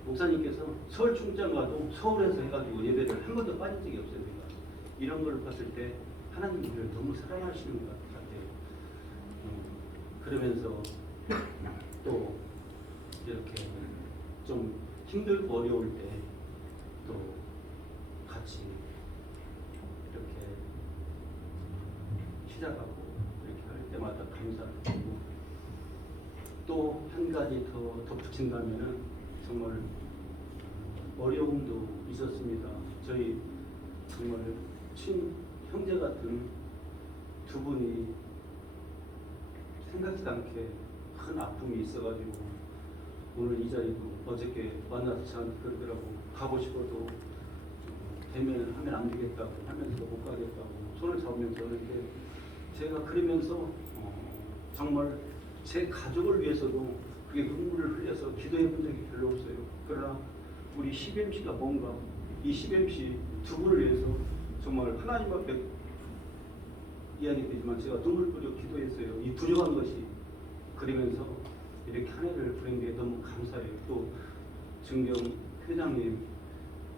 목사님께서 서울 충장과도 서울에서 해가지고 예배를 한 번도 빠진 적이 없어요. 그러니까 이런 걸 봤을 때 하나님이 우리를 너무 사랑하시는 것 같아요. 그러면서 또 이렇게 좀 힘들고 어려울 때 또 같이 이렇게 시작하고 이렇게 할 때마다 감사드리고 또 한 가지 더 덧붙인다면은 정말 어려움도 있었습니다. 저희 정말 형제 같은 두 분이 생각지도 않게 큰 아픔이 있어가지고 오늘 이 자리도 어저께 만나서 저한테 그러더라고. 가고 싶어도 하면 안 되겠다고 하면서 못 가겠다고 손을 잡으면서 그런데 제가 그러면서 정말 제 가족을 위해서도 그게 눈물을 흘려서 기도해 본 적이 별로 없어요. 그러나 우리 CBMC가 뭔가 이 CBMC 두 분을 위해서 정말 하나님 앞에 이야기되지만 제가 눈물 뿌려 기도했어요. 이 부족한 것이 그러면서 이렇게 한 해를 보낸 게 너무 감사해요. 또 증경 회장님,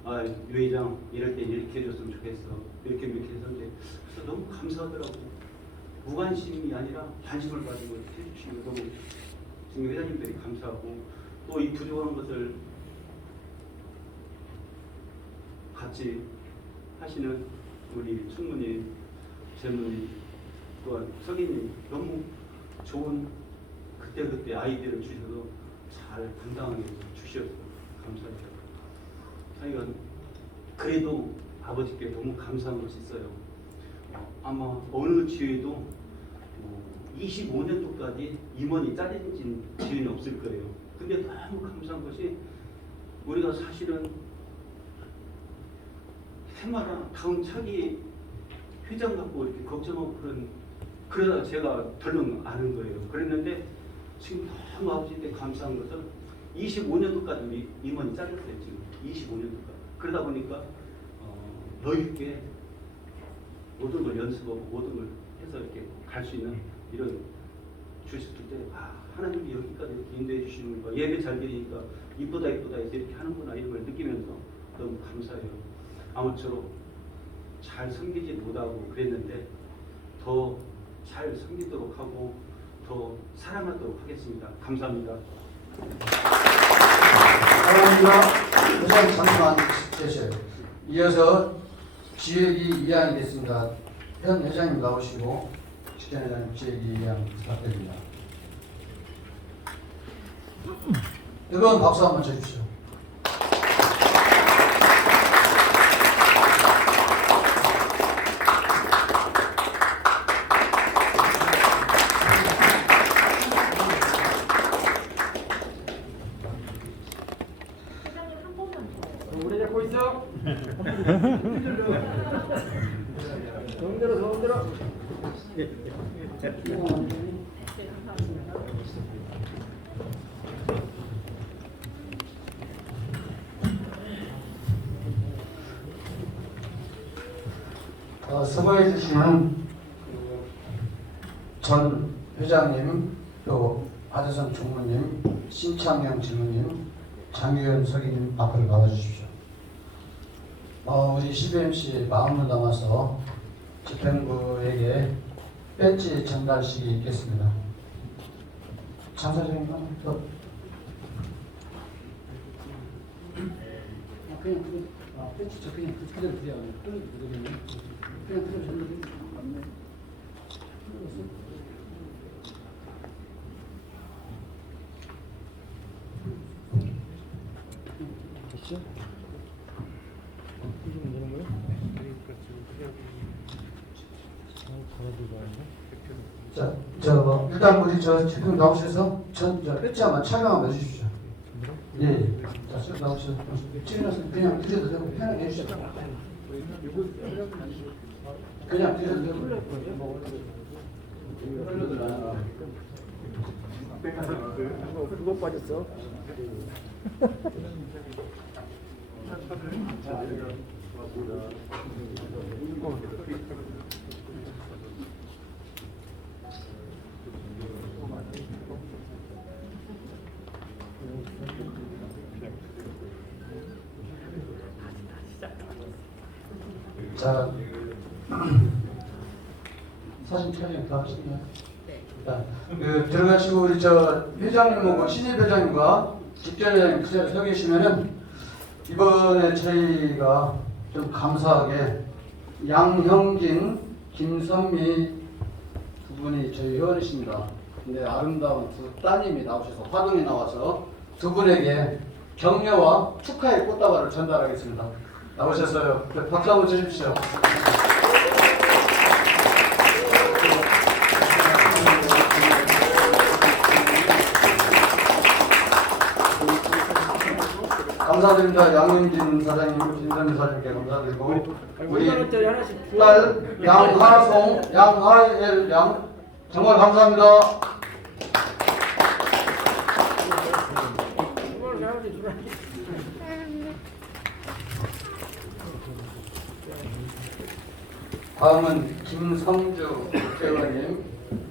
유 회장 이럴 때 이렇게 해줬으면 좋겠어. 이렇게 했었는데 그래서 너무 감사하더라고. 무관심이 아니라 관심을 가지고 해주시는 거 너무 증경 회장님들이 감사하고 또 이 부족한 것을 같이 하시는 우리 총무님, 재무님, 또한 석인님 너무 좋은 그때 아이디어를 주셔서 잘 분당하게 주셔서 감사합니다. 하여간 그래도 아버지께 너무 감사한 것이 있어요. 아마 어느 지회도 25년도까지 임원이 짜여진 지회는 없을 거예요. 근데 너무 감사한 것이 우리가 사실은 해마다 다음 차기 회장 갖고 이렇게 걱정하고 그러다가 제가 덜렁 아는 거예요. 그랬는데 지금 너무 아버지한테 감사한 것은 25년도까지 임원이 잘렸어요. 지금 25년도까지. 그러다 보니까 여유 있게 모든 걸 연습하고 모든 걸 해서 이렇게 갈 수 있는 이런 주셨을 때 하나님이 여기까지 이렇게 인도해 주시는구나. 예배 잘 드리니까 이쁘다 해서 이렇게 하는구나 이런 걸 느끼면서 너무 감사해요. 아무쪼록 잘 섬기지 못하고 그랬는데 더 잘 섬기도록 하고 더 사랑하도록 하겠습니다. 감사합니다. 감사합니다. 회장님 잠시만 계세요. 이어서 지혜기 이양이 됐습니다. 현 회장님 나오시고 직전 회장님 지혜기 이양 부탁드립니다. 뜨거운 박수 한번 쳐주십시오. 오래 잡고 있어. 손들어. 서거해 주시는 전 회장님, 또 하대선 총무님, 신창영 지무님, 장유현 서기님 앞으로 나와주십시오. 우리 CBMC 마음을 담아서 집행부에게 배지 전달식이 있겠습니다. 장사장님 또 배지 저 그냥 그대로 드려. 그냥 그대로 전달해. 맞네. 됐죠? 이러면 되는 거예요? 자, 일단 우리 대표님 나오셔서 배치 한번 촬영 한번 해주십시오. 예. 자, 나오셔서 찍어서 그냥 드려도 되고 편하게 해주시죠. 그냥 드려도 되고. 그거 빠졌어. 자, 사진 촬영 다 하셨나요? 자, 들어가시고 우리 회장님하고 신입 회장님과 직전에 그 자리에 서 계시면은 이번에 저희가 좀 감사하게 양형진, 김선미 두 분이 저희 회원이십니다. 근데 아름다운 두 따님이 나오셔서 화동이 나와서 두 분에게 격려와 축하의 꽃다발을 전달하겠습니다. 나오셨어요. 박수 한번 주십시오. 감사드립니다. 양윤진 사장님, 김선미 사장님께 감사드리고 우리 딸 양하송, 양하엘 양 정말 감사합니다. 다음은 김성주 국회의원님,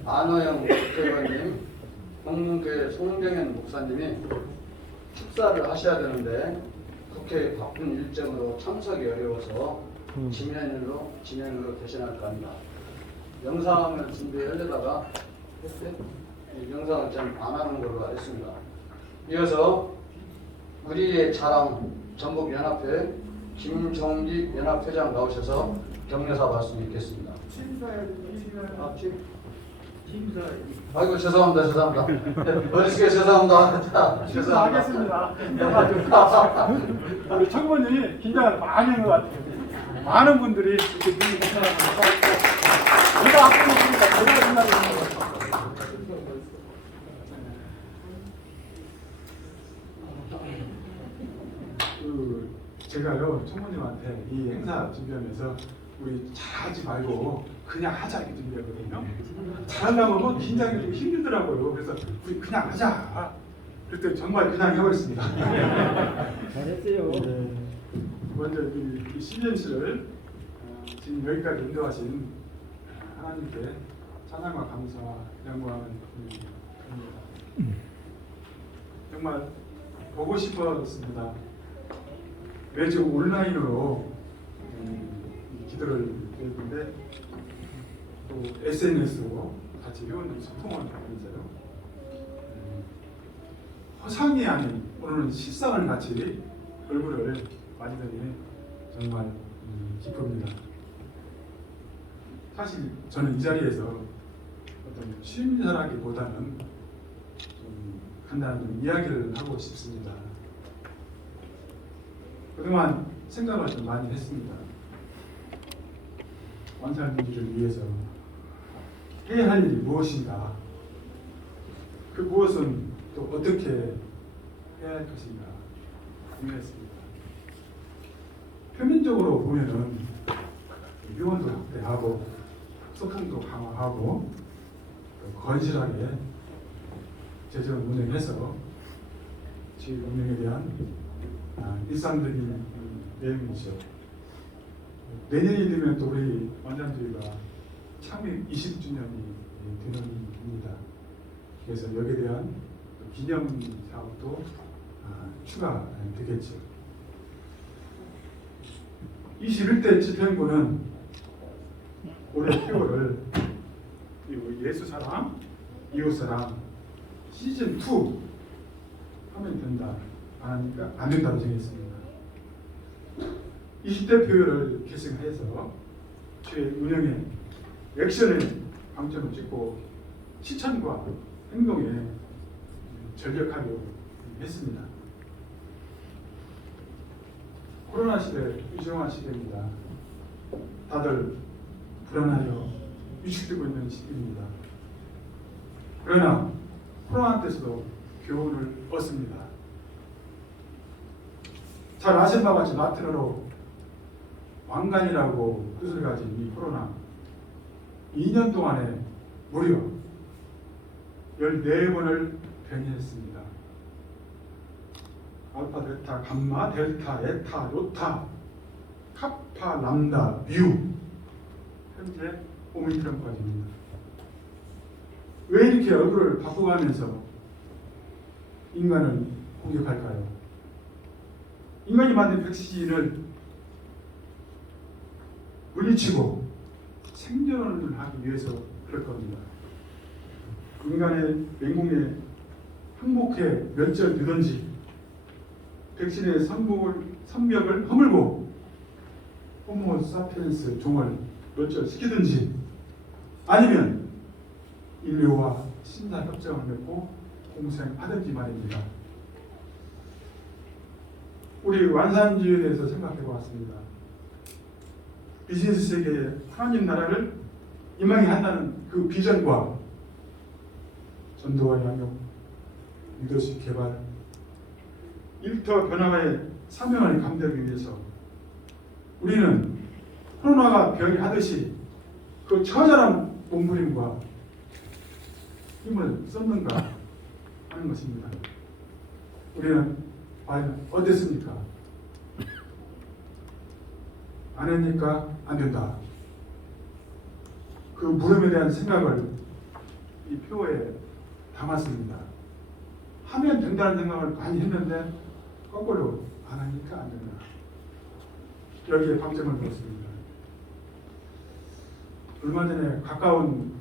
안호영 국회의원님, 홍문교회 송정현 목사님이 축사를 하셔야 되는데 국회 바쁜 일정으로 참석이 어려워서 지면으로 대신할까 합니다. 영상을 준비하려다가 영상을 좀 안 하는 걸로 알겠습니다. 이어서 우리의 자랑 전북연합회 김종기 연합회장 나오셔서 격려사 말씀 있겠습니다. 아이고 죄송합니다. 머릿속에 죄송합니다. 죄송하겠습니다. 우리 청문이 긴장을 많이 한 것 같아요. 많은 분들이 이렇게 눈이 괜찮아서 제가 앞으로 보니까 제가 생각하는 거. 제가요 청문님한테 이 행사 준비하면서 우리 잘하지 말고 그냥 하자 이렇게 준비하거든요. 잘하려면 뭐 긴장이 좀 힘들더라고요. 그래서 우리 그냥 하자. 그랬더니 정말 그냥 해버렸습니다. 잘했어요. 먼저 이 CNC를 지금 여기까지 인도하신 하나님께 찬양과 감사와 영광을 드립니다. 정말 보고 싶었습니다. 매주 온라인으로 기도를 드리는데 또 SNS로 같이 회원들 소통을 하고 있어요. 허상이 아닌 오늘은 실상을 같이 얼굴을 맞으더니 정말 기쁩니다. 사실 저는 이 자리에서 어떤 취임사라기보다는 좀 간단한 좀 이야기를 하고 싶습니다. 그동안 생각을 좀 많이 했습니다. 원살민들을 위해서 해야 할 일이 무엇인가, 그 무엇은 또 어떻게 해야 할 것인가 고민했습니다. 표면적으로 보면은 유언도 확대하고 소통도 강화하고 건실하게 재정 운영해서 지역 운영에 대한 일상적인 내용이죠. 내년이 되면 또 우리 원장주의가 창립 20주년이 되는 해입니다. 그래서 여기에 대한 기념 사업도 추가되겠죠. 21대 집행부는 올해 10월을 예수사랑, 이웃사랑 시즌2 하면 된다. 안 된다고 정했습니다. 20대 표를 계승해서 주의 운영에 액션에 방점을 찍고 실천과 행동에 전력하려고 했습니다. 코로나 시대, 위중한 시대입니다. 다들 불안하여 위축되고 있는 시기입니다. 그러나 코로나 때서도 교훈을 얻습니다. 잘 아실 바와 같이 라틴어로 왕관이라고 뜻을 가진 이 코로나 2년 동안에 무려 14번을 변이했습니다. 알파, 베타, 감마, 델타, 에타, 요타, 카파, 람다, 뮤, 현재 오미크론까지입니다. 왜 이렇게 얼굴을 바꿔가면서 인간을 공격할까요? 인간이 만든 백신을 물리치고 생존을 하기 위해서 그럴 겁니다. 인간의 맹공에 항복해 멸절되든지 백신의 선벽을 허물고 호모 사피엔스 종을 멸절시키든지 아니면 인류와 신사협정을 맺고 공생하든지 말입니다. 우리 완산주의에 대해서 생각해 보았습니다. 비즈니스 세계에 하나님 나라를 임하게 한다는 그 비전과 전도와 양육, 리더십 개발, 일터 변화의 사명을 감당하기 위해서 우리는 코로나가 변이하듯이 그 처절한 몸부림과 힘을 썼는가 하는 것입니다. 우리는 과연 어땠습니까? 안 했니까 안 된다. 그 물음에 대한 생각을 이 표에 담았습니다. 하면 된다는 생각을 많이 했는데 거꾸로 안 하니까 안 된다. 여기에 방점을 두었습니다. 얼마 전에 가까운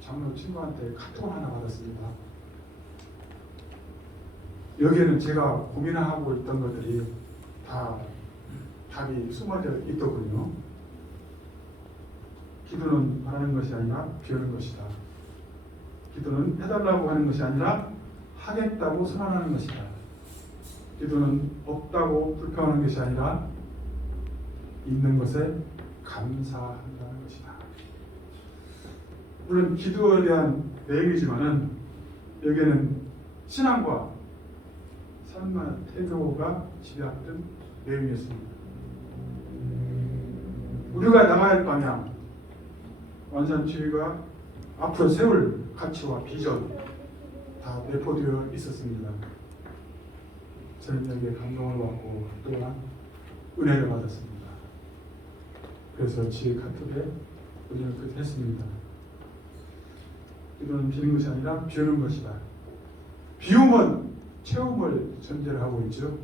장로 친구한테 카톡 하나 받았습니다. 여기에는 제가 고민하고 있던 것들이 다 답이 숨어져 있더군요. 기도는 바라는 것이 아니라 비우는 것이다. 기도는 해달라고 하는 것이 아니라 하겠다고 선언하는 것이다. 기도는 없다고 불평하는 것이 아니라 있는 것에 감사한다는 것이다. 물론 기도에 대한 내용이지만은 여기에는 신앙과 삶과 태도가 지배하는 내용이었습니다. 우리가 나가야 할 방향, 완산주의가 앞으로 세울 가치와 비전 다 내포되어 있었습니다. 저는 여기에 감동을 받고 또한 은혜를 받았습니다. 그래서 제 카톡에 의견을 그렇게 했습니다. 기도는 비는 것이 아니라 비우는 것이다. 비움은 채움을 전제로 하고 있죠.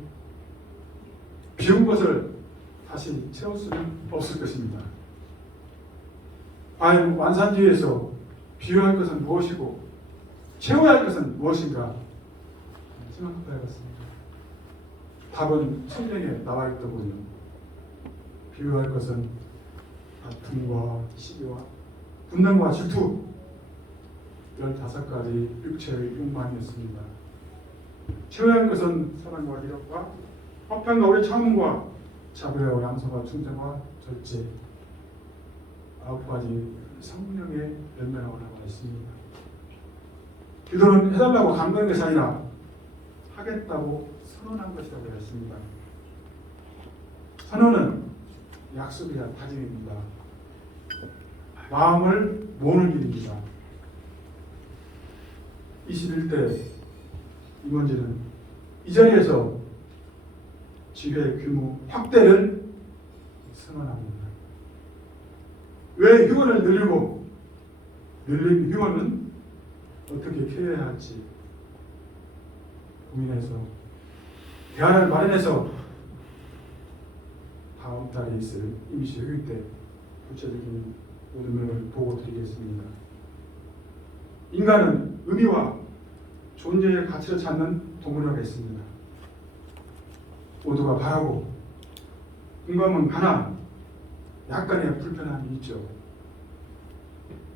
비운 것을 다시 채울 수는 없을 것입니다. 과연 완산주의에서 비워야 할 것은 무엇이고 채워야 할 것은 무엇인가 생각해봤습니다. 답은 성경에 나와 있더군요. 비워야 할 것은 다툼과 시기와 분단과 질투 15가지 육체의 욕망이었습니다. 채워야 할 것은 사랑과 이력과 화평과 우리 창문과 자비와 양성과 충성과 절제 9가지 성령의 열매라고 나와 있습니다. 기도는 해달라고 강요한 것이 아니라 하겠다고 선언한 것이라고 했습니다. 선언은 약속이야 다짐입니다. 마음을 모으는 일입니다. 21대 임원진은 이 자리에서 지회 규모 확대를 선언합니다. 왜 휴원을 늘리고 늘린 휴원은 어떻게 키워야 할지 고민해서 대안을 마련해서 다음 달에 있을 임시회의 때 구체적인 모든 면을 보고 드리겠습니다. 인간은 의미와 존재의 가치를 찾는 동물이라고 했습니다. 모두가 바라고 인간은 가난, 약간의 불편함이 있죠.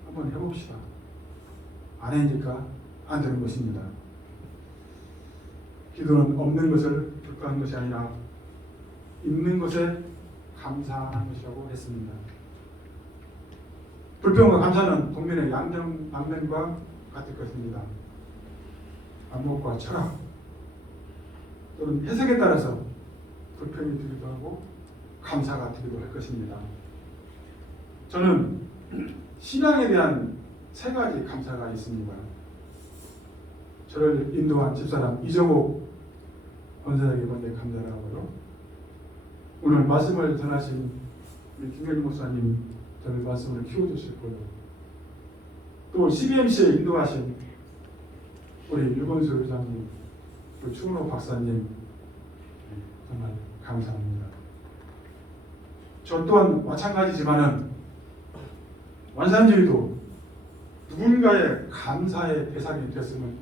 한번 해봅시다. 안 하니까 안 되는 것입니다. 기도는 없는 것을 불가한 것이 아니라 있는 것에 감사하는 것이라고 했습니다. 불평과 감사는 국민의 양면과 같을 것입니다. 안목과 철학 또는 해석에 따라서 불평이 되기도 하고 감사가 되기도 할 것입니다. 저는 신앙에 대한 3가지 감사가 있습니다. 저를 인도한 집사람 이정옥 원사에게 먼저 감사를 하고요. 오늘 말씀을 전하신 우리 김현희 목사님 저를 말씀을 키워주셨고요. 또 CBMC에 인도하신 우리 유건수 회장님, 또 충로 박사님 정말 감사합니다. 저 또한 마찬가지지만은 완산주의도 누군가의 감사의 대상이 됐으면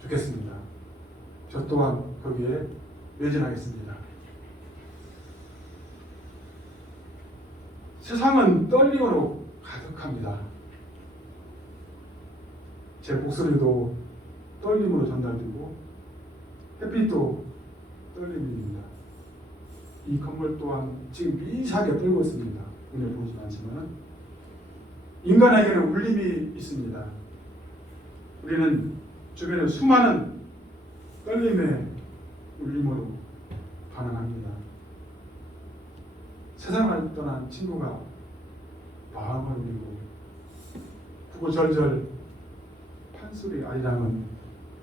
좋겠습니다. 저 또한 거기에 매진하겠습니다. 세상은 떨림으로 가득합니다. 제 목소리도 떨림으로 전달되고 햇빛도 떨림입니다. 이 건물 또한 지금 미세하게 떨고 있습니다. 눈에 보이지 않지만 인간에게는 울림이 있습니다. 우리는 주변에 수많은 떨림의 울림으로 반응합니다. 세상을 떠난 친구가 마음을 울리고 구구절절 판소리 아리랑은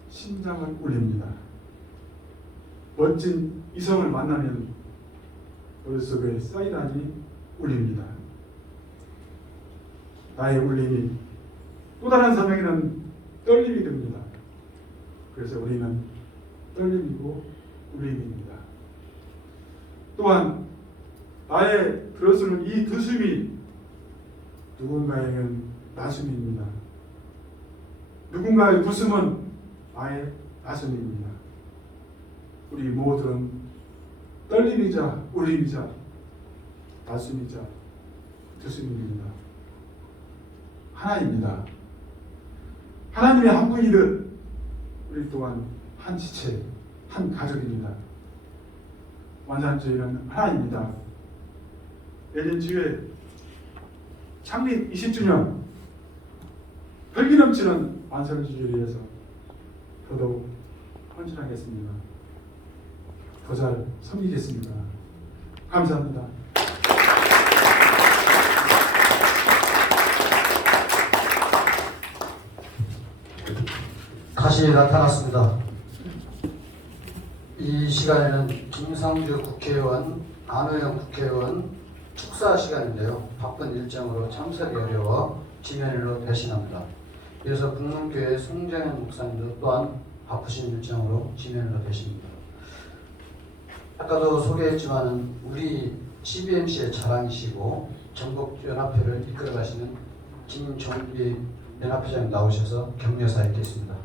심장을 울립니다. 멋진 이성을 만나면 머릿속에 사이렌이 울립니다. 나의 울림이 또 다른 사람에게는 떨림이 됩니다. 그래서 우리는 떨림이고 울림입니다. 또한 나의 들어서는 이 드숨이 누군가에게는 나숨입니다. 누군가의 웃음은 나의 나숨입니다. 우리 모두는 떨림이자 울림이자 나숨이자 드숨입니다. 하나입니다. 하나님의 한 분이듯 우리 또한 한 지체, 한 가족입니다. 완산주의는 하나입니다. 내년 주에 창립 20주년 혈기 넘치는 완산주의를 위해서 더더욱 헌신하겠습니다. 더 잘 섬기겠습니다. 감사합니다. 다시 나타났습니다. 이 시간에는 김상주 국회의원, 안호영 국회의원 축사 시간인데요. 바쁜 일정으로 참석이 어려워 지면일로 대신합니다. 이어서 국문교회 송정현 목사님도 또한 바쁘신 일정으로 지면일로 대신합니다. 아까도 소개했지만 우리 CBMC의 자랑이시고 전국연합회를 이끌어가시는 김종비 연합회장 나오셔서 격려사 있겠습니다.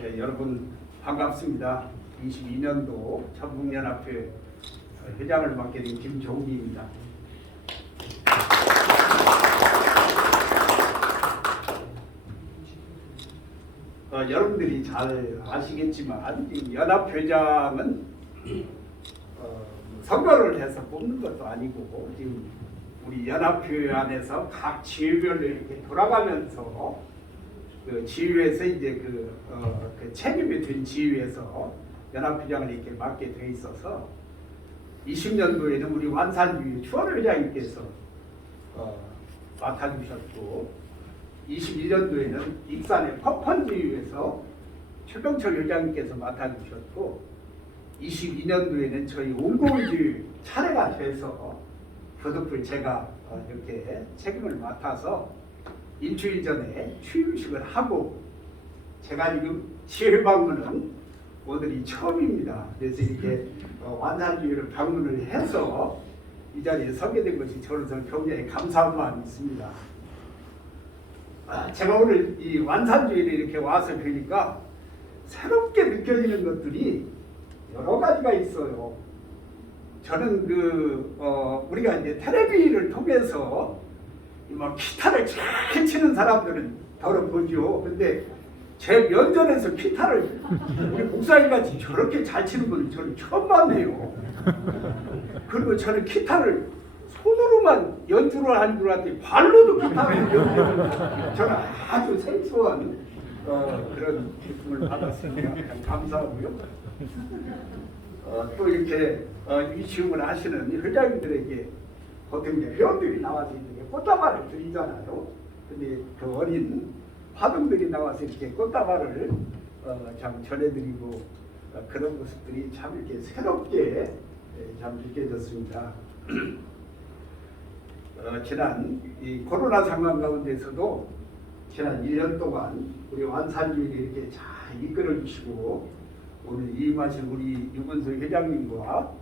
네, 여러분 반갑습니다. 22년도 전북연합회 회장을 맡게 된 김종기입니다. 여러분들이 잘 아시겠지만 이 연합회장은 선거를 해서 뽑는 것도 아니고 지금 우리 연합회 안에서 각 지회별로 이렇게 돌아가면서 그 지회에서 이제 그 책임이 된 지회에서 연합회장을 이렇게 맡게 돼 있어서 20년도에는 우리 완산주의 추월 회장님께서 맡아주셨고 21년도에는 익산의 퍼펀지회에서 최병철 회장님께서 맡아주셨고 22년도에는 저희 온고울지 차례가 돼서 그 덕분에 제가 이렇게 책임을 맡아서 일주일 전에 취임식을 하고 제가 지금 지회 방문은 오늘이 처음입니다. 그래서 이렇게 완산주의를 방문을 해서 이 자리에 서게 된 것이 저로서 굉장히 감사한 마음이 있습니다. 제가 오늘 이 완산주의를 이렇게 와서 뵈니까 새롭게 느껴지는 것들이 여러 가지가 있어요. 저는 우리가 이제 텔레비를 통해서 뭐 기타를 잘 치는 사람들은 더러보죠. 근데 제 면전에서 기타를 우리 목사님같이 저렇게 잘 치는 분은 저는 처음 봤네요. 그리고 저는 기타를 손으로만 연주를 하는 줄 알았더니 발로도 기타를 연주해요. 저는 아주 생소한 그런 기쁨을 받았으니까 감사하고요. 또 이렇게 위시음을 하시는 회장님들에게 보통 이제 회원들이 나와서 이렇게 꽃다발을 드리잖아요. 근데 그 어린 화동들이 나와서 이렇게 꽃다발을 참 전해드리고 그런 모습들이 참 이렇게 새롭게 참 느껴졌습니다. 지난 이 코로나 상황 가운데서도 지난 1년 동안 우리 완산주의를 이렇게 잘 이끌어 주시고 오늘 임하신 우리 유근수 회장님과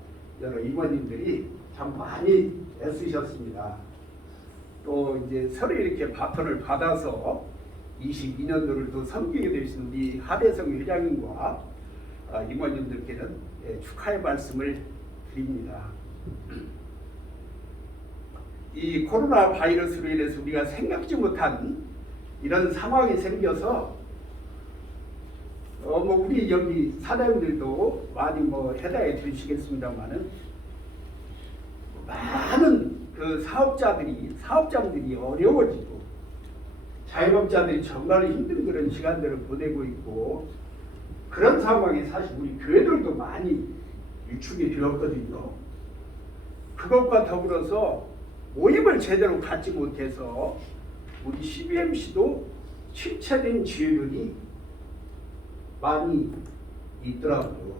여러 임원님들이 참 많이 애쓰셨습니다. 또 이제 서로 이렇게 바톤을 받아서 22년도를 또 섬기게 되신 우리 하대성 회장님과 임원님들께는 축하의 말씀을 드립니다. 이 코로나 바이러스로 인해서 우리가 생각지 못한 이런 상황이 생겨서 뭐 우리 여기 사장님들도 많이 뭐 해당해 주시겠습니다만은 많은 그 사업장들이 어려워지고 자영업자들이 정말 힘든 그런 시간들을 보내고 있고 그런 상황에 사실 우리 교회들도 많이 위축이 되었거든요. 그것과 더불어서 모임을 제대로 갖지 못해서 우리 CBMC도 침체된 지회들이 많이 있더라고요.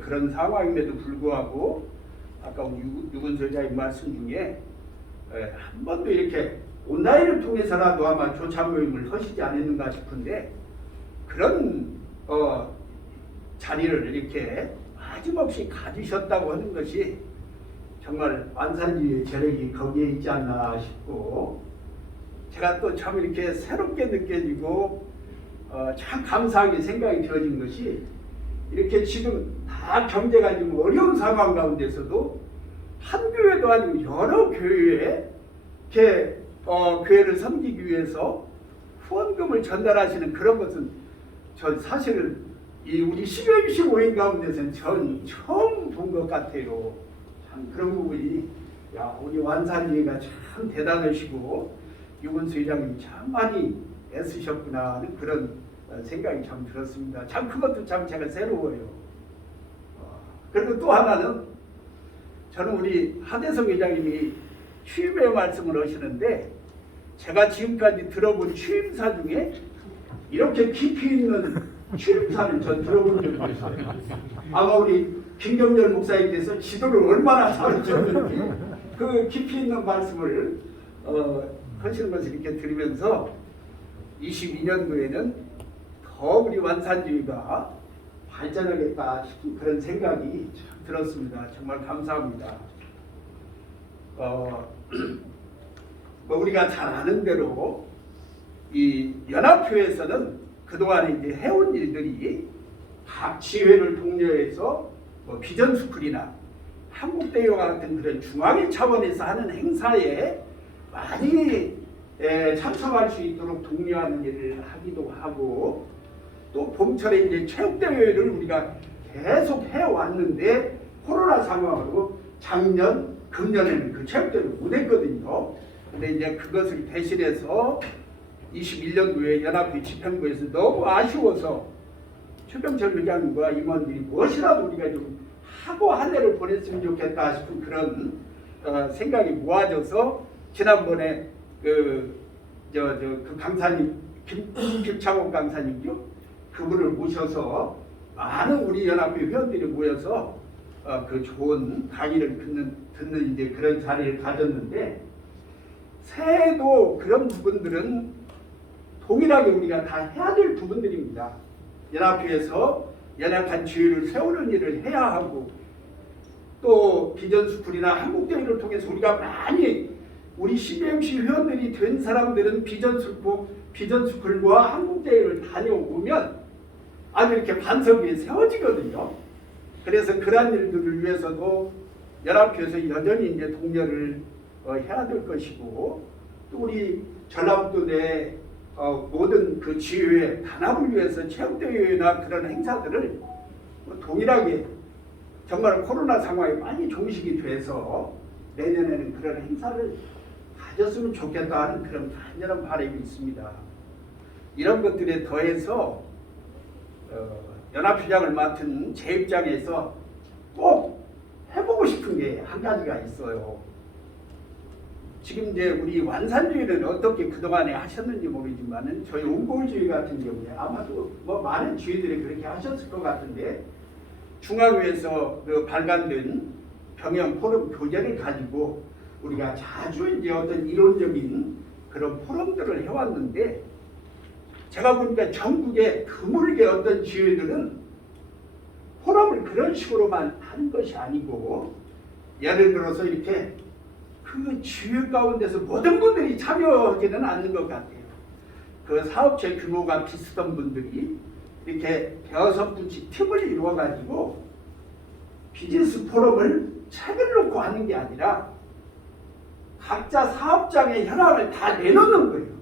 그런 상황임에도 불구하고 아까 우리 유근수 회장님 말씀 중에 한 번도 이렇게 온라인을 통해서라도 아마 조차 모임을 하시지 않았는가 싶은데 그런 자리를 이렇게 빠짐없이 가지셨다고 하는 것이 정말 완산주의의 재력이 거기에 있지 않나 싶고 제가 또 참 이렇게 새롭게 느껴지고 참 감사하게 생각이 되어진 것이 이렇게 지금 다 경제가 좀 어려운 상황 가운데서도 한 교회도 아니고 여러 교회에 이렇게 교회를 섬기기 위해서 후원금을 전달하시는 그런 것은 전 사실은 이 우리 12MC 모임 가운데서는 전 처음 본 것 같아요. 참 그런 부분이 우리 완산주의가 참 대단하시고 유근수 회장님이 참 많이 애쓰셨구나 하는 그런 생각이 참 들었습니다. 참 그것도 참 제가 새로워요. 그리고 또 하나는 저는 우리 하대성 회장님이 취임의 말씀을 하시는데 제가 지금까지 들어본 취임사 중에 이렇게 깊이 있는 취임사를 전 들어본 적이 없어요. 아마 우리 김경렬 목사님께서 지도를 얼마나 잘하셨는지 그 깊이 있는 말씀을 하시는 것을 이렇게 들으면서 22년도에는 더 우리 완산주의가 발전하겠다 싶은 그런 생각이 참 들었습니다. 정말 감사합니다. 뭐 우리가 잘 아는 대로 이 연합회에서는 그동안에 이제 해온 일들이 각 지회를 독려해서 뭐 비전스쿨이나 한국대회와 같은 그런 중앙회 차원에서 하는 행사에 많이 참석할 수 있도록 독려하는 일을 하기도 하고 또 봄철에 이제 체육대회를 우리가 계속 해왔는데 코로나 상황으로 작년, 금년에는 그 체육대회를 못했거든요. 근데 이제 그것을 대신해서 21년도에 연합회 집행부에서 너무 아쉬워서 최병철 회장님과 임원들이 무엇이라도 우리가 좀 하고 한 해를 보냈으면 좋겠다 싶은 그런 생각이 모아져서 지난번에 그 강사님 김창원 강사님요 그분을 모셔서 많은 우리 연합회 회원들이 모여서 그 좋은 강의를 듣는 이제 그런 자리를 가졌는데 새해에도 그런 부분들은 동일하게 우리가 다 해야 될 부분들입니다. 연합회에서 연합한 지회를 세우는 일을 해야 하고 또 비전스쿨이나 한국대회를 통해서 우리가 많이 우리 CBMC 회원들이 된 사람들은 비전스쿨과 한국대회를 다녀오면 아주 이렇게 반석 위에 세워지거든요. 그래서 그러한 일들을 위해서도 연합회에서 여전히 이제 독려를 해야 될 것이고 또 우리 전라북도 내 모든 그 지회 단합을 위해서 체육대회나 그런 행사들을 동일하게 정말 코로나 상황이 많이 종식이 돼서 내년에는 그런 행사를 가졌으면 좋겠다 하는 그런 간절한 바람이 있습니다. 이런 것들에 더해서 연합회장을 맡은 제 입장에서 꼭 해보고 싶은 게 한 가지가 있어요. 지금 이제 우리 완산주의는 어떻게 그동안에 하셨는지 모르지만은 저희 옹골주의 같은 경우에 아마도 뭐 많은 주의들이 그렇게 하셨을 것 같은데 중앙위에서 그 발간된 병영 포럼 교재를 가지고 우리가 자주 이제 어떤 이론적인 그런 포럼들을 해왔는데 제가 보니까 전국의 드물게 어떤 지회들은 포럼을 그런 식으로만 하는 것이 아니고 예를 들어서 이렇게 그 지회 가운데서 모든 분들이 참여하지는 않는 것 같아요. 그 사업체 규모가 비슷한 분들이 이렇게 6분씩 팀을 이루어가지고 비즈니스 포럼을 책을 놓고 하는 게 아니라 각자 사업장의 현황을 다 내놓는 거예요.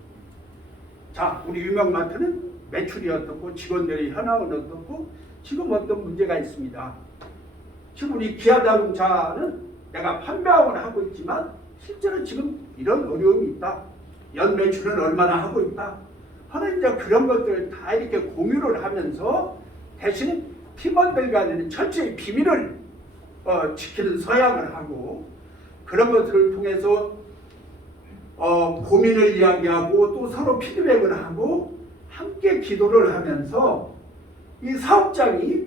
자, 우리 유명마트는 매출이 어떻고 직원들의 현황은 어떻고 지금 어떤 문제가 있습니다. 지금 우리 기아자동차는 내가 판매왕을 하고 있지만 실제로 지금 이런 어려움이 있다. 연 매출은 얼마나 하고 있다. 하는 이제 그런 것들을 다 이렇게 공유를 하면서 대신 팀원들 간에는 철저히 비밀을 지키는 서약을 하고 그런 것들을 통해서 고민을 이야기하고 또 서로 피드백을 하고 함께 기도를 하면서 이 사업장이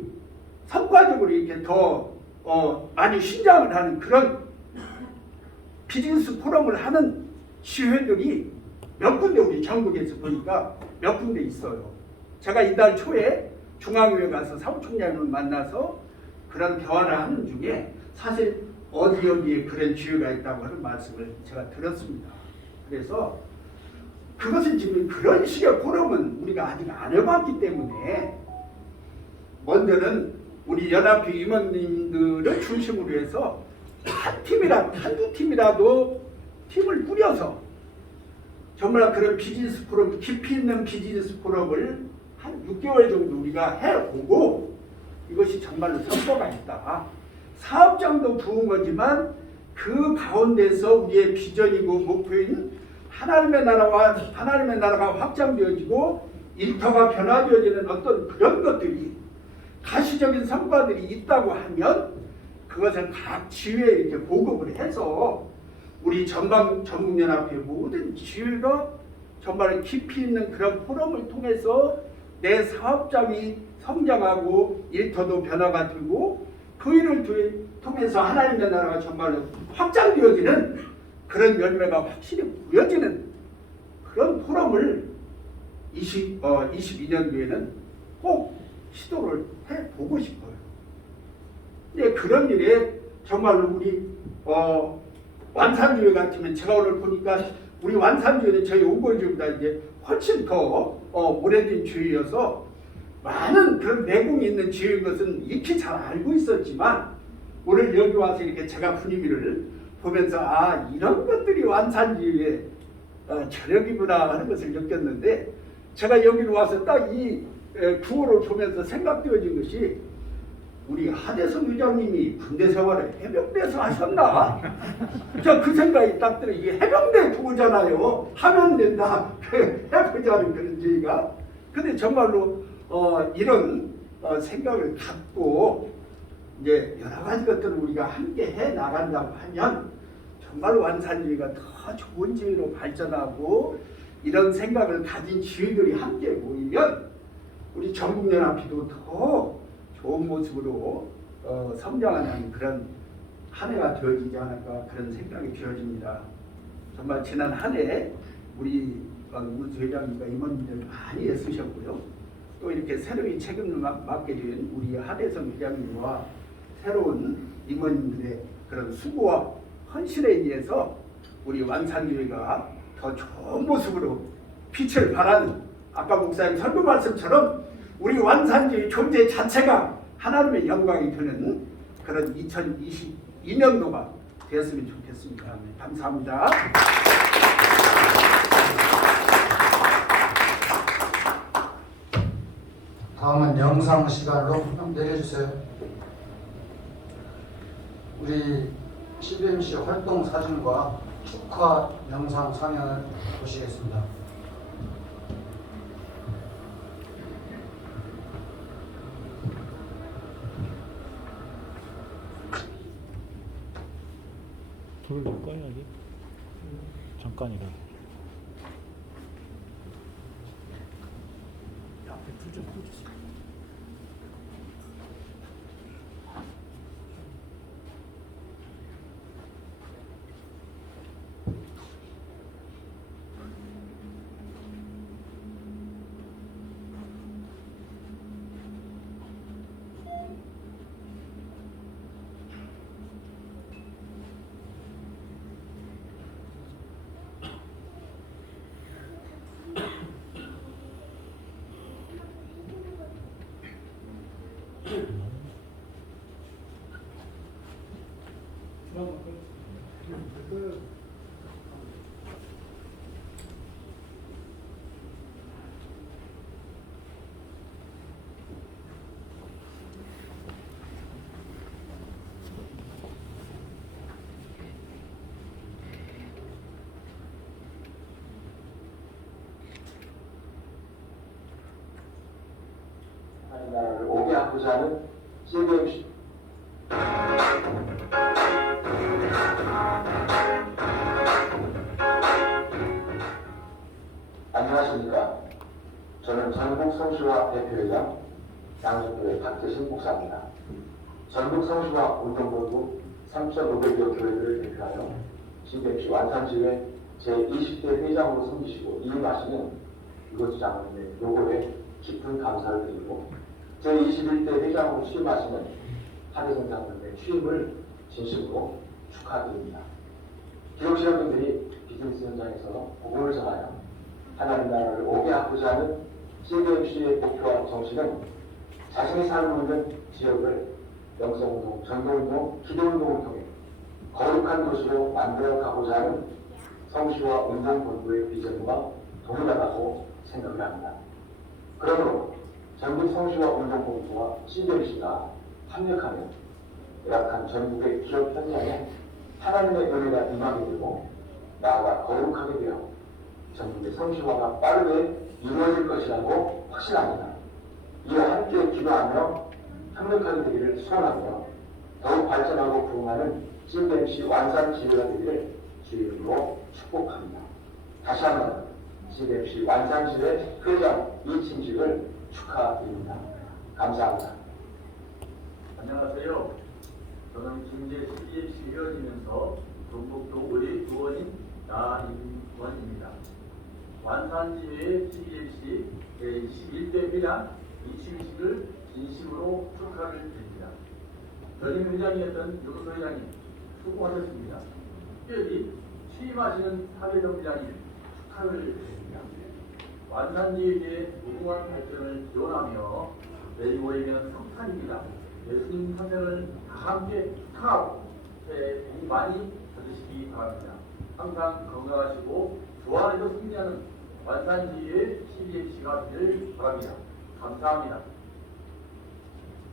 성과적으로 이렇게 더 많이 신장을 하는 그런 비즈니스 포럼을 하는 시회들이 몇 군데 우리 전국에서 보니까 몇 군데 있어요. 제가 이달 초에 중앙위에 가서 사무총장을 만나서 그런 대화를 하는 중에 사실 어디에 그런 지회가 있다고 하는 말씀을 제가 들었습니다. 그래서 그것은 지금 그런 식의 포럼은 우리가 아직 안 해봤기 때문에 먼저는 우리 연합회 임원님들을 중심으로 해서 한 팀이라도 한두 팀이라도 팀을 꾸려서 정말 그런 비즈니스 포럼, 깊이 있는 비즈니스 포럼을 한 6개월 정도 우리가 해보고 이것이 정말로 성과가 있다. 사업장도 부은 거지만 그 가운데서 우리의 비전이고 목표인 하나님의 나라가 확장되어지고 일터가 변화되어지는 어떤 그런 것들이 가시적인 성과들이 있다고 하면 그것을 각 지회에 이렇게 보급을 해서 우리 전국연합회 모든 지회가 정말 깊이 있는 그런 포럼을 통해서 내 사업장이 성장하고 일터도 변화가 되고 그 일을 통해서 하나님의 나라가 정말로 확장되어지는 그런 열매가 확실히 보여지는 그런 포럼을 22년도에는 꼭 시도를 해보고 싶어요. 근데 그런 일에 정말로 우리 완산주의 같으면 제가 오늘 보니까 우리 완산주의는 저희 옹골주의보다 이제 훨씬 더 오래된 주의여서 많은 그런 내공이 있는 주의인 것은 익히 잘 알고 있었지만 오늘 여기 와서 이렇게 제가 분위기를 보면서 아 이런 것들이 완산주의의 저력이구나 하는 것을 느꼈는데 제가 여기로 와서 딱 이 구호를 보면서 생각되어진 것이 우리 하대성 회장님이 군대 생활을 해병대에서 하셨나? 저 그 생각이 딱 들어. 이게 해병대 부부잖아요. 하면 된다. 해보자는 그런 주의가. 근데 정말로 이런 생각을 갖고 이제 여러 가지 것들을 우리가 함께 해 나간다고 하면 정말 완산주의가 더 좋은 지위로 발전하고 이런 생각을 가진 지위들이 함께 모이면 우리 전국연합회도 더 좋은 모습으로 성장하는 그런 한 해가 되어지지 않을까 그런 생각이 되어집니다. 정말 지난 한 해 우리 우수 회장님과 임원님들 많이 애쓰셨고요. 또 이렇게 새로이 책임을 맡게 된 우리 하대성 회장님과 새로운 임원님들의 그런 수고와 헌신에 의해서 우리 완산교회가 더 좋은 모습으로 빛을 발하는 아까 목사님 설교 말씀처럼 우리 완산교회 존재 자체가 하나님의 영광이 되는 그런 2022년도가 됐으면 좋겠습니다. 감사합니다. 다음은 영상 시간으로 좀 내려주세요. 우리 CBMC 활동 사진과 축하 영상 상영을 보시겠습니다. 불을 좀 꺼야지. 잠깐이라. 앞에 불좀 꺼주세요. 나라를 오게 하고자 하는 CBMC 안녕하십니까. 저는 전국 성시화 대표회장 양수교회 박재신 목사입니다. 전국 성시화 운동본부 3,500여 교회들을 대표하여 CBMC 완산지회 제20대 회장으로 섬기시고 이임하시는 이곳 장로님의 요구에 깊은 감사를 드리고 제21대 회장으로 취임하시는 하대성 장로님의 취임을 진심으로 축하드립니다. 기독신앙분들이 비즈니스 현장에서 복음을 전하여 하나님 나라를 오게 하고자 하는 CBMC의 목표와 정신은 자신이 살고 있는 지역을 영성운동, 전도운동, 기도운동을 통해 거룩한 도시로 만들어가고자 하는 성시화 운동본부의 비전과 동일하다고 생각을 합니다. 그러므로 전국 성시화 운동본부와 CBMC가 합력하며 열악한 전국의 기업 현장에 하나님의 은혜가 임하게 되고 나아가 거룩하게 되어 전국의 성시화가 빠르게 이루어질 것이라고 확신합니다. 이와 함께 기도하며 협력하게 되기를 소원하며 더욱 발전하고 부흥하는 CBMC 완산 지회가 되기를 주의 이름으로 축복합니다. 다시 한번 CBMC 완산 지회 회장 이친식을 축하드립니다. 감사합니다. 안녕하세요. 저는 김제 CBMC 회원이면서 경북도 의뢰 의원인 나임원입니다. 완산지회 CBMC 제21대 회장 이친식을 진심으로 축하를 드립니다. 전임 회장이었던 유소 회장님 수고하셨습니다. 특별히 취임하시는 하대성 회장님 축하를 드립니다. 완산지회의 무궁한 발전을 기원하며 내일 모이면 성탄입니다. 예수님 탄생을 다 함께 축하하고 새해 복 많이 받으시기 바랍니다. 항상 건강하시고 좋아하는 승리하는 완산지회의 CBMC가 되길 바랍니다. 감사합니다.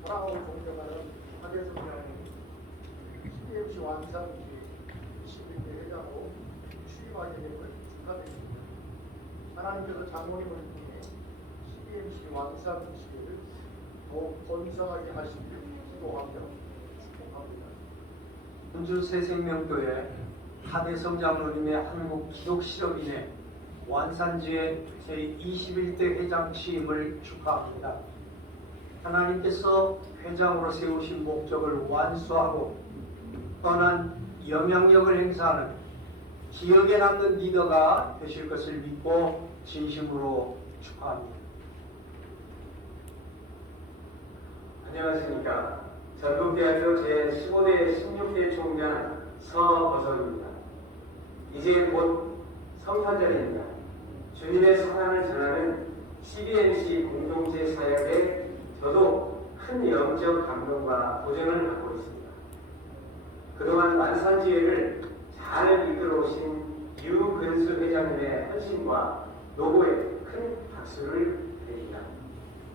사랑하고 존경하는 하대성 회장님, CBMC 완산지회 21대 회장으로 취임하게 됨을 축하드립니다. 하나님께서 장로님을 통해 CBMC 완산지회를 더욱 번성하게 하시기를 기도하며 축복합니다. 전주 새생명교회 하대성 장로님의 한국 기독 실업인의 완산지회 제21대 회장 취임을 축하합니다. 하나님께서 회장으로 세우신 목적을 완수하고 뻔한 영향력을 행사하는 기억에 남는 리더가 되실 것을 믿고 진심으로 축하합니다. 안녕하십니까. 전국대학교 제15대 16대 총장 서보성입니다. 이제 곧 성탄절입니다. 주님의 사랑을 전하는 CBMC 공동체 사역에 저도 큰 영적 감동과 도전을 갖고 있습니다. 그동안 완산지회를 잘 이끌어 오신 유근수 회장님의 헌신과 노고에 큰 박수를 드립니다.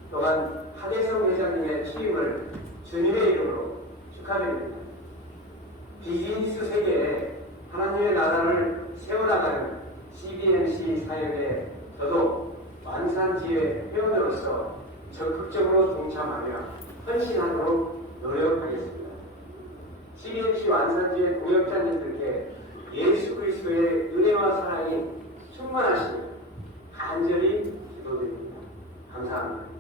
또한 하대성 회장님의 취임을 주님의 이름으로 축하드립니다. 비즈니스 세계에 하나님의 나라를 세워나가는 CBMC 사역에 저도 완산지회 회원으로서 적극적으로 동참하며 헌신하도록 노력하겠습니다. CBMC 완산지회 동역자님들께 예수 그리스도의 은혜와 사랑이 충만하시며 간절히 기도드립니다. 감사합니다.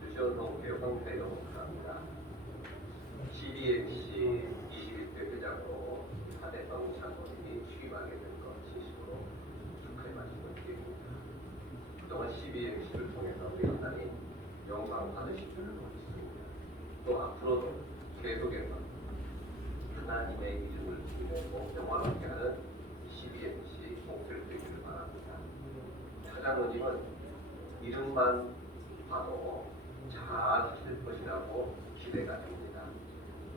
주셔서 개성태로 합니다. CBMC 21대 회장으로 하대성 장로님이 취임하게 된 것 진심으로 축하의 말씀을 드립니다. 그동안 CBMC를 통해서 우리 하나님 영광 받으실 줄을 믿습니다. 또 앞으로도 계속해서 하나님의 이름을 드리고 영광하게 하는 CBMC 공세를 되기를 바랍니다. 차장로님은 이름만 봐도 잘 하실 것이라고 기대가 됩니다.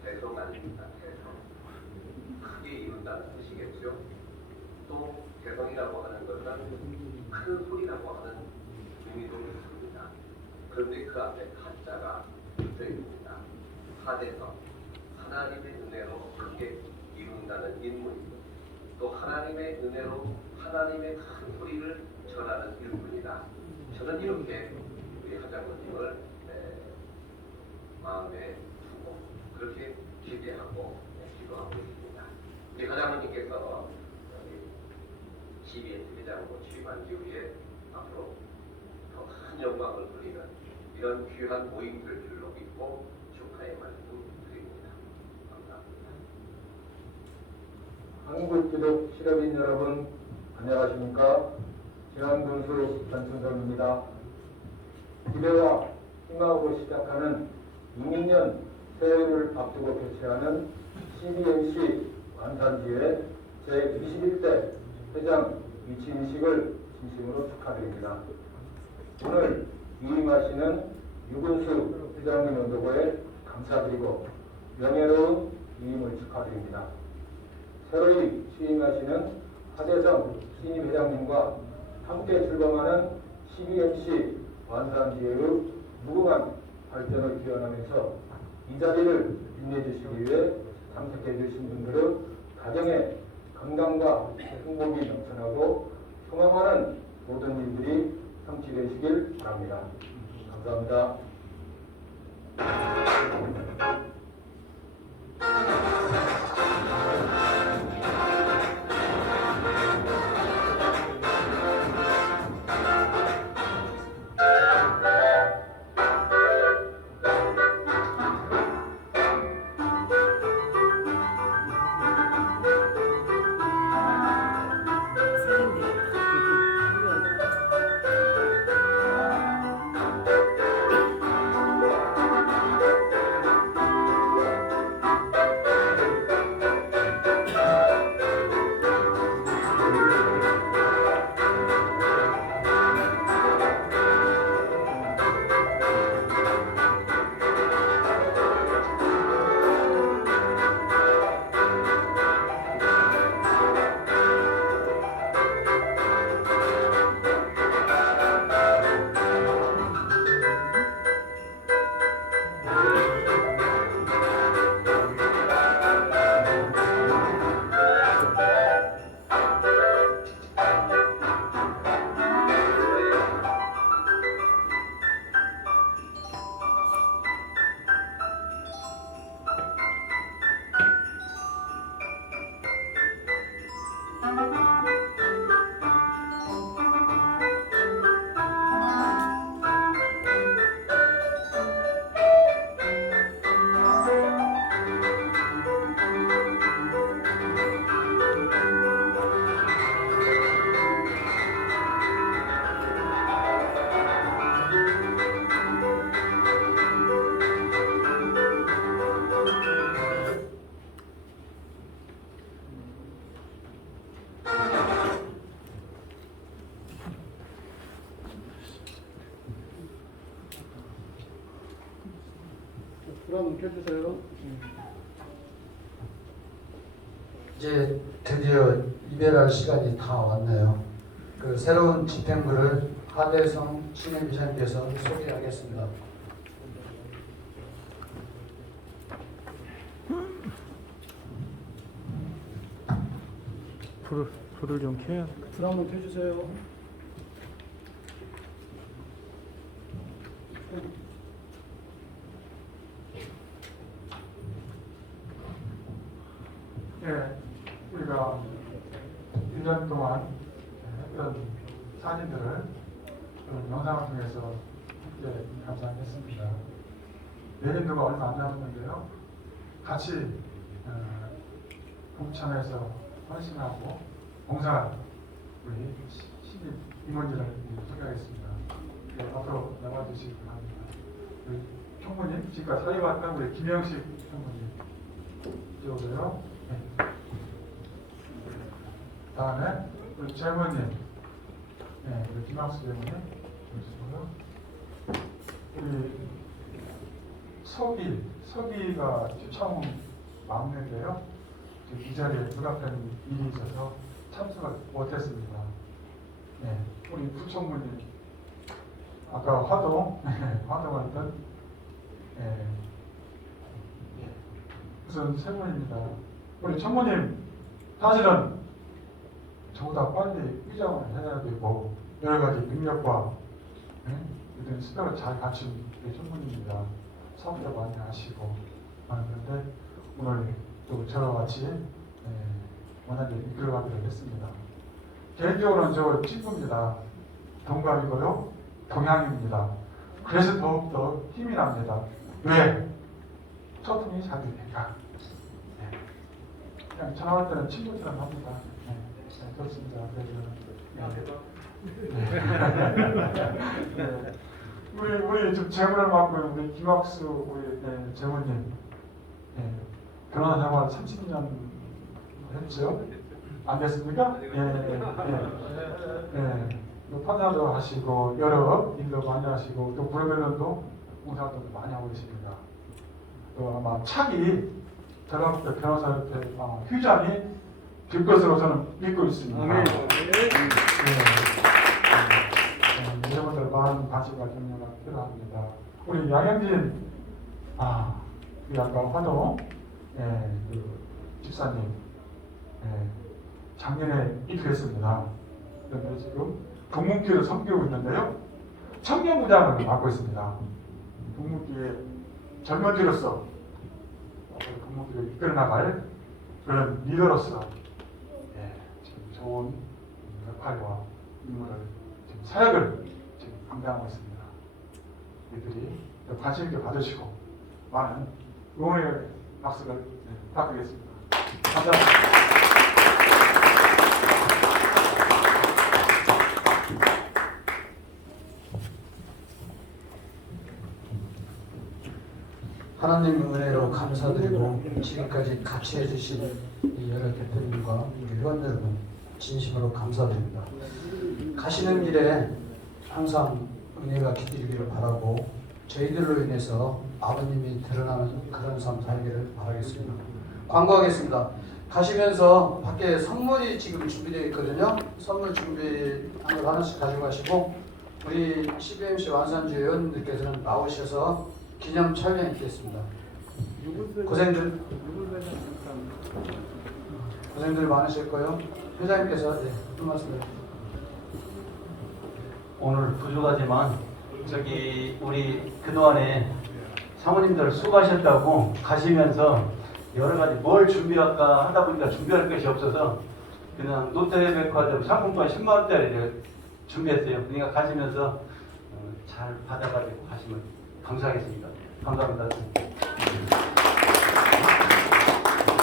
대성 아닙니다. 대성. 크게 이룬다는 뜻이겠죠. 또 대성이라고 하는 것은 큰 소리라고 하는 의미도 있습니다. 그런데 그 앞에 한자가 붙어 있습니다. 하대성. 하나님의 은혜로 크게 이룬다는 인물이고 또 하나님의 은혜로 하나님의 큰 소리를 전하는 일꾼이다. 저는 이렇게 우리 하장로님을 마음에 두고 그렇게 기대하고 기도하고 있습니다. 우리 하장로님께서 CBS 회장으로 취임한 이후에 앞으로 더 큰 영광을 누리는 이런 귀한 모임 될 줄로 믿고 축하의 말씀 드립니다. 감사합니다. 한국기독 실업인 여러분 안녕하십니까? 지난군수 전순성입니다. 기대와 희망으로 시작하는 2000년 새해를 앞두고 개최하는 CBMC 완산지회 제21대 회장 위치인식을 진심으로 축하드립니다. 오늘 위임하시는 유근수 회장님의 노고에 감사드리고 명예로운 위임을 축하드립니다. 새로이 취임하시는 하대성 신임 회장님과 함께 출범하는 CBMC 완산지회의 무궁한 발전을 기원하면서 이 자리를 빛내주시기 위해 참석해 주신 분들의 가정에 건강과 행복이 넘쳐나고 소망하는 모든 일들이 성취되시길 바랍니다. 감사합니다. 펴주세요. 이제 드디어 이별할 시간이 다 왔네요. 그 새로운 집행부를 하대성 신임비서님께서 소개하겠습니다. 불을 좀 켜야. 불 한번 켜주세요. 예, 우리가 1년 동안 했던 사진들을 영상을 통해서 함께 감상했습니다. 내린도가 얼마 안 남았는데요. 같이 봉천에서 헌신하고 봉사한 우리 신입 임원들을 소개하겠습니다. 네, 앞으로 나와주시기 바랍니다. 우리 총무님, 지금까지 사회왔던 우리 김영식 총무님 이쪽으로요. 네. 다음에 우리 재무님, 네, 우리 김학수 재무님 보시고요. 우리 서기가 처음 막내인데요. 이 자리에 불합리한 일이 있어서 참석을 못했습니다. 네, 우리 부총무님, 아까 화동하던 우선 세 분입니다. 우리 총무님, 사실은 저보다 빨리 위장을 해야 되고 여러 가지 능력과 이런 스펙을 잘 갖춘 우리 총무님입니다. 사업도 많이 하시고 그런데 오늘 또 저와 같이 원하게 이끌어가기로 했습니다. 개인적으로는 저 친구입니다. 동갑이고요. 동양입니다. 그래서 더욱더 힘이 납니다. 왜? 소통이 잘 되니까. 네. 그냥 전화할 때는 친구처럼 합니다. 네. 네, 좋습니다. 네. 우리 지금 재무를 맡고 있는 우리 김학수 우리 재무님, 결혼 생활 30년 했죠? 안 됐습니까? 판사도 하시고 여러 일도 많이 하시고 또 불교련도 봉사활동도 많이 하고 계십니다. 또 아마 차기 저랑부터 변호사한테 휴장이 될 것으로 저는 믿고 있습니다. 여러분들 많은 관심과 격려가 필요합니다. 우리 양영진 우리 아까 화동 그 집사님 작년에 입회했습니다. 그런데 지금 동문교를 섬기고 있는데요. 청년부장을 맡고 있습니다. 동문교의 젊은이로서 동문교를 이끌어나갈 그런 리더로서 지금 좋은 역할과 임무를 지금 사역을 지금 감당하고 있습니다. 이들이 관심 있게 봐주시고 많은 응원의 박수를 부탁드리겠습니다. 감사합니다. 하나님 은혜로 감사드리고 지금까지 같이 해주신 이 여러 대표님과 의원 여러분 진심으로 감사드립니다. 가시는 길에 항상 은혜가 깃들기를 바라고 저희들로 인해서 아버님이 드러나는 그런 삶 살기를 바라겠습니다. 광고하겠습니다. 가시면서 밖에 선물이 지금 준비되어 있거든요. 선물 준비한 걸 하나씩 가져가시고 우리 CBMC 완산주 의원님들께서는 나오셔서 기념 촬영이 있겠습니다. 고생들 많으실 거예요. 회장님께서 한 말씀. 오늘 부족하지만 우리 그동안에 사모님들 수고하셨다고 가시면서 여러 가지 뭘 준비할까 하다 보니까 준비할 것이 없어서 그냥 롯데백화점 상품권 10만 원짜리를 준비했어요. 그러니까 가시면서 잘 받아가지고 가시면 감사하겠습니다. 감사합니다.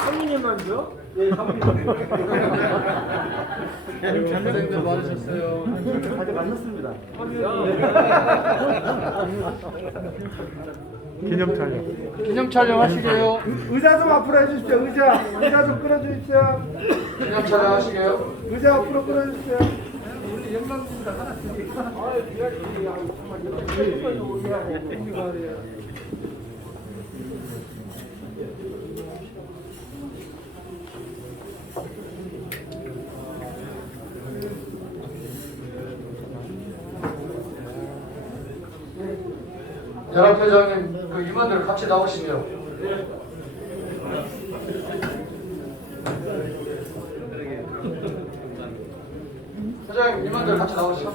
성민님만요? 네, 성민님. 고생들 많으셨어요. 가져가셨습니다. 기념 촬영. 기념 촬영 하시게요. 의자 좀 앞으로 해주십시오. 의자 좀 끌어주십시오. 기념 촬영 하시게요. 의자 앞으로 끌어주십시오. 우리 영광입니다. 하나씩. 연합회장님 그 임원들 같이 나오시죠. 회장님 임원들 같이 나오시죠.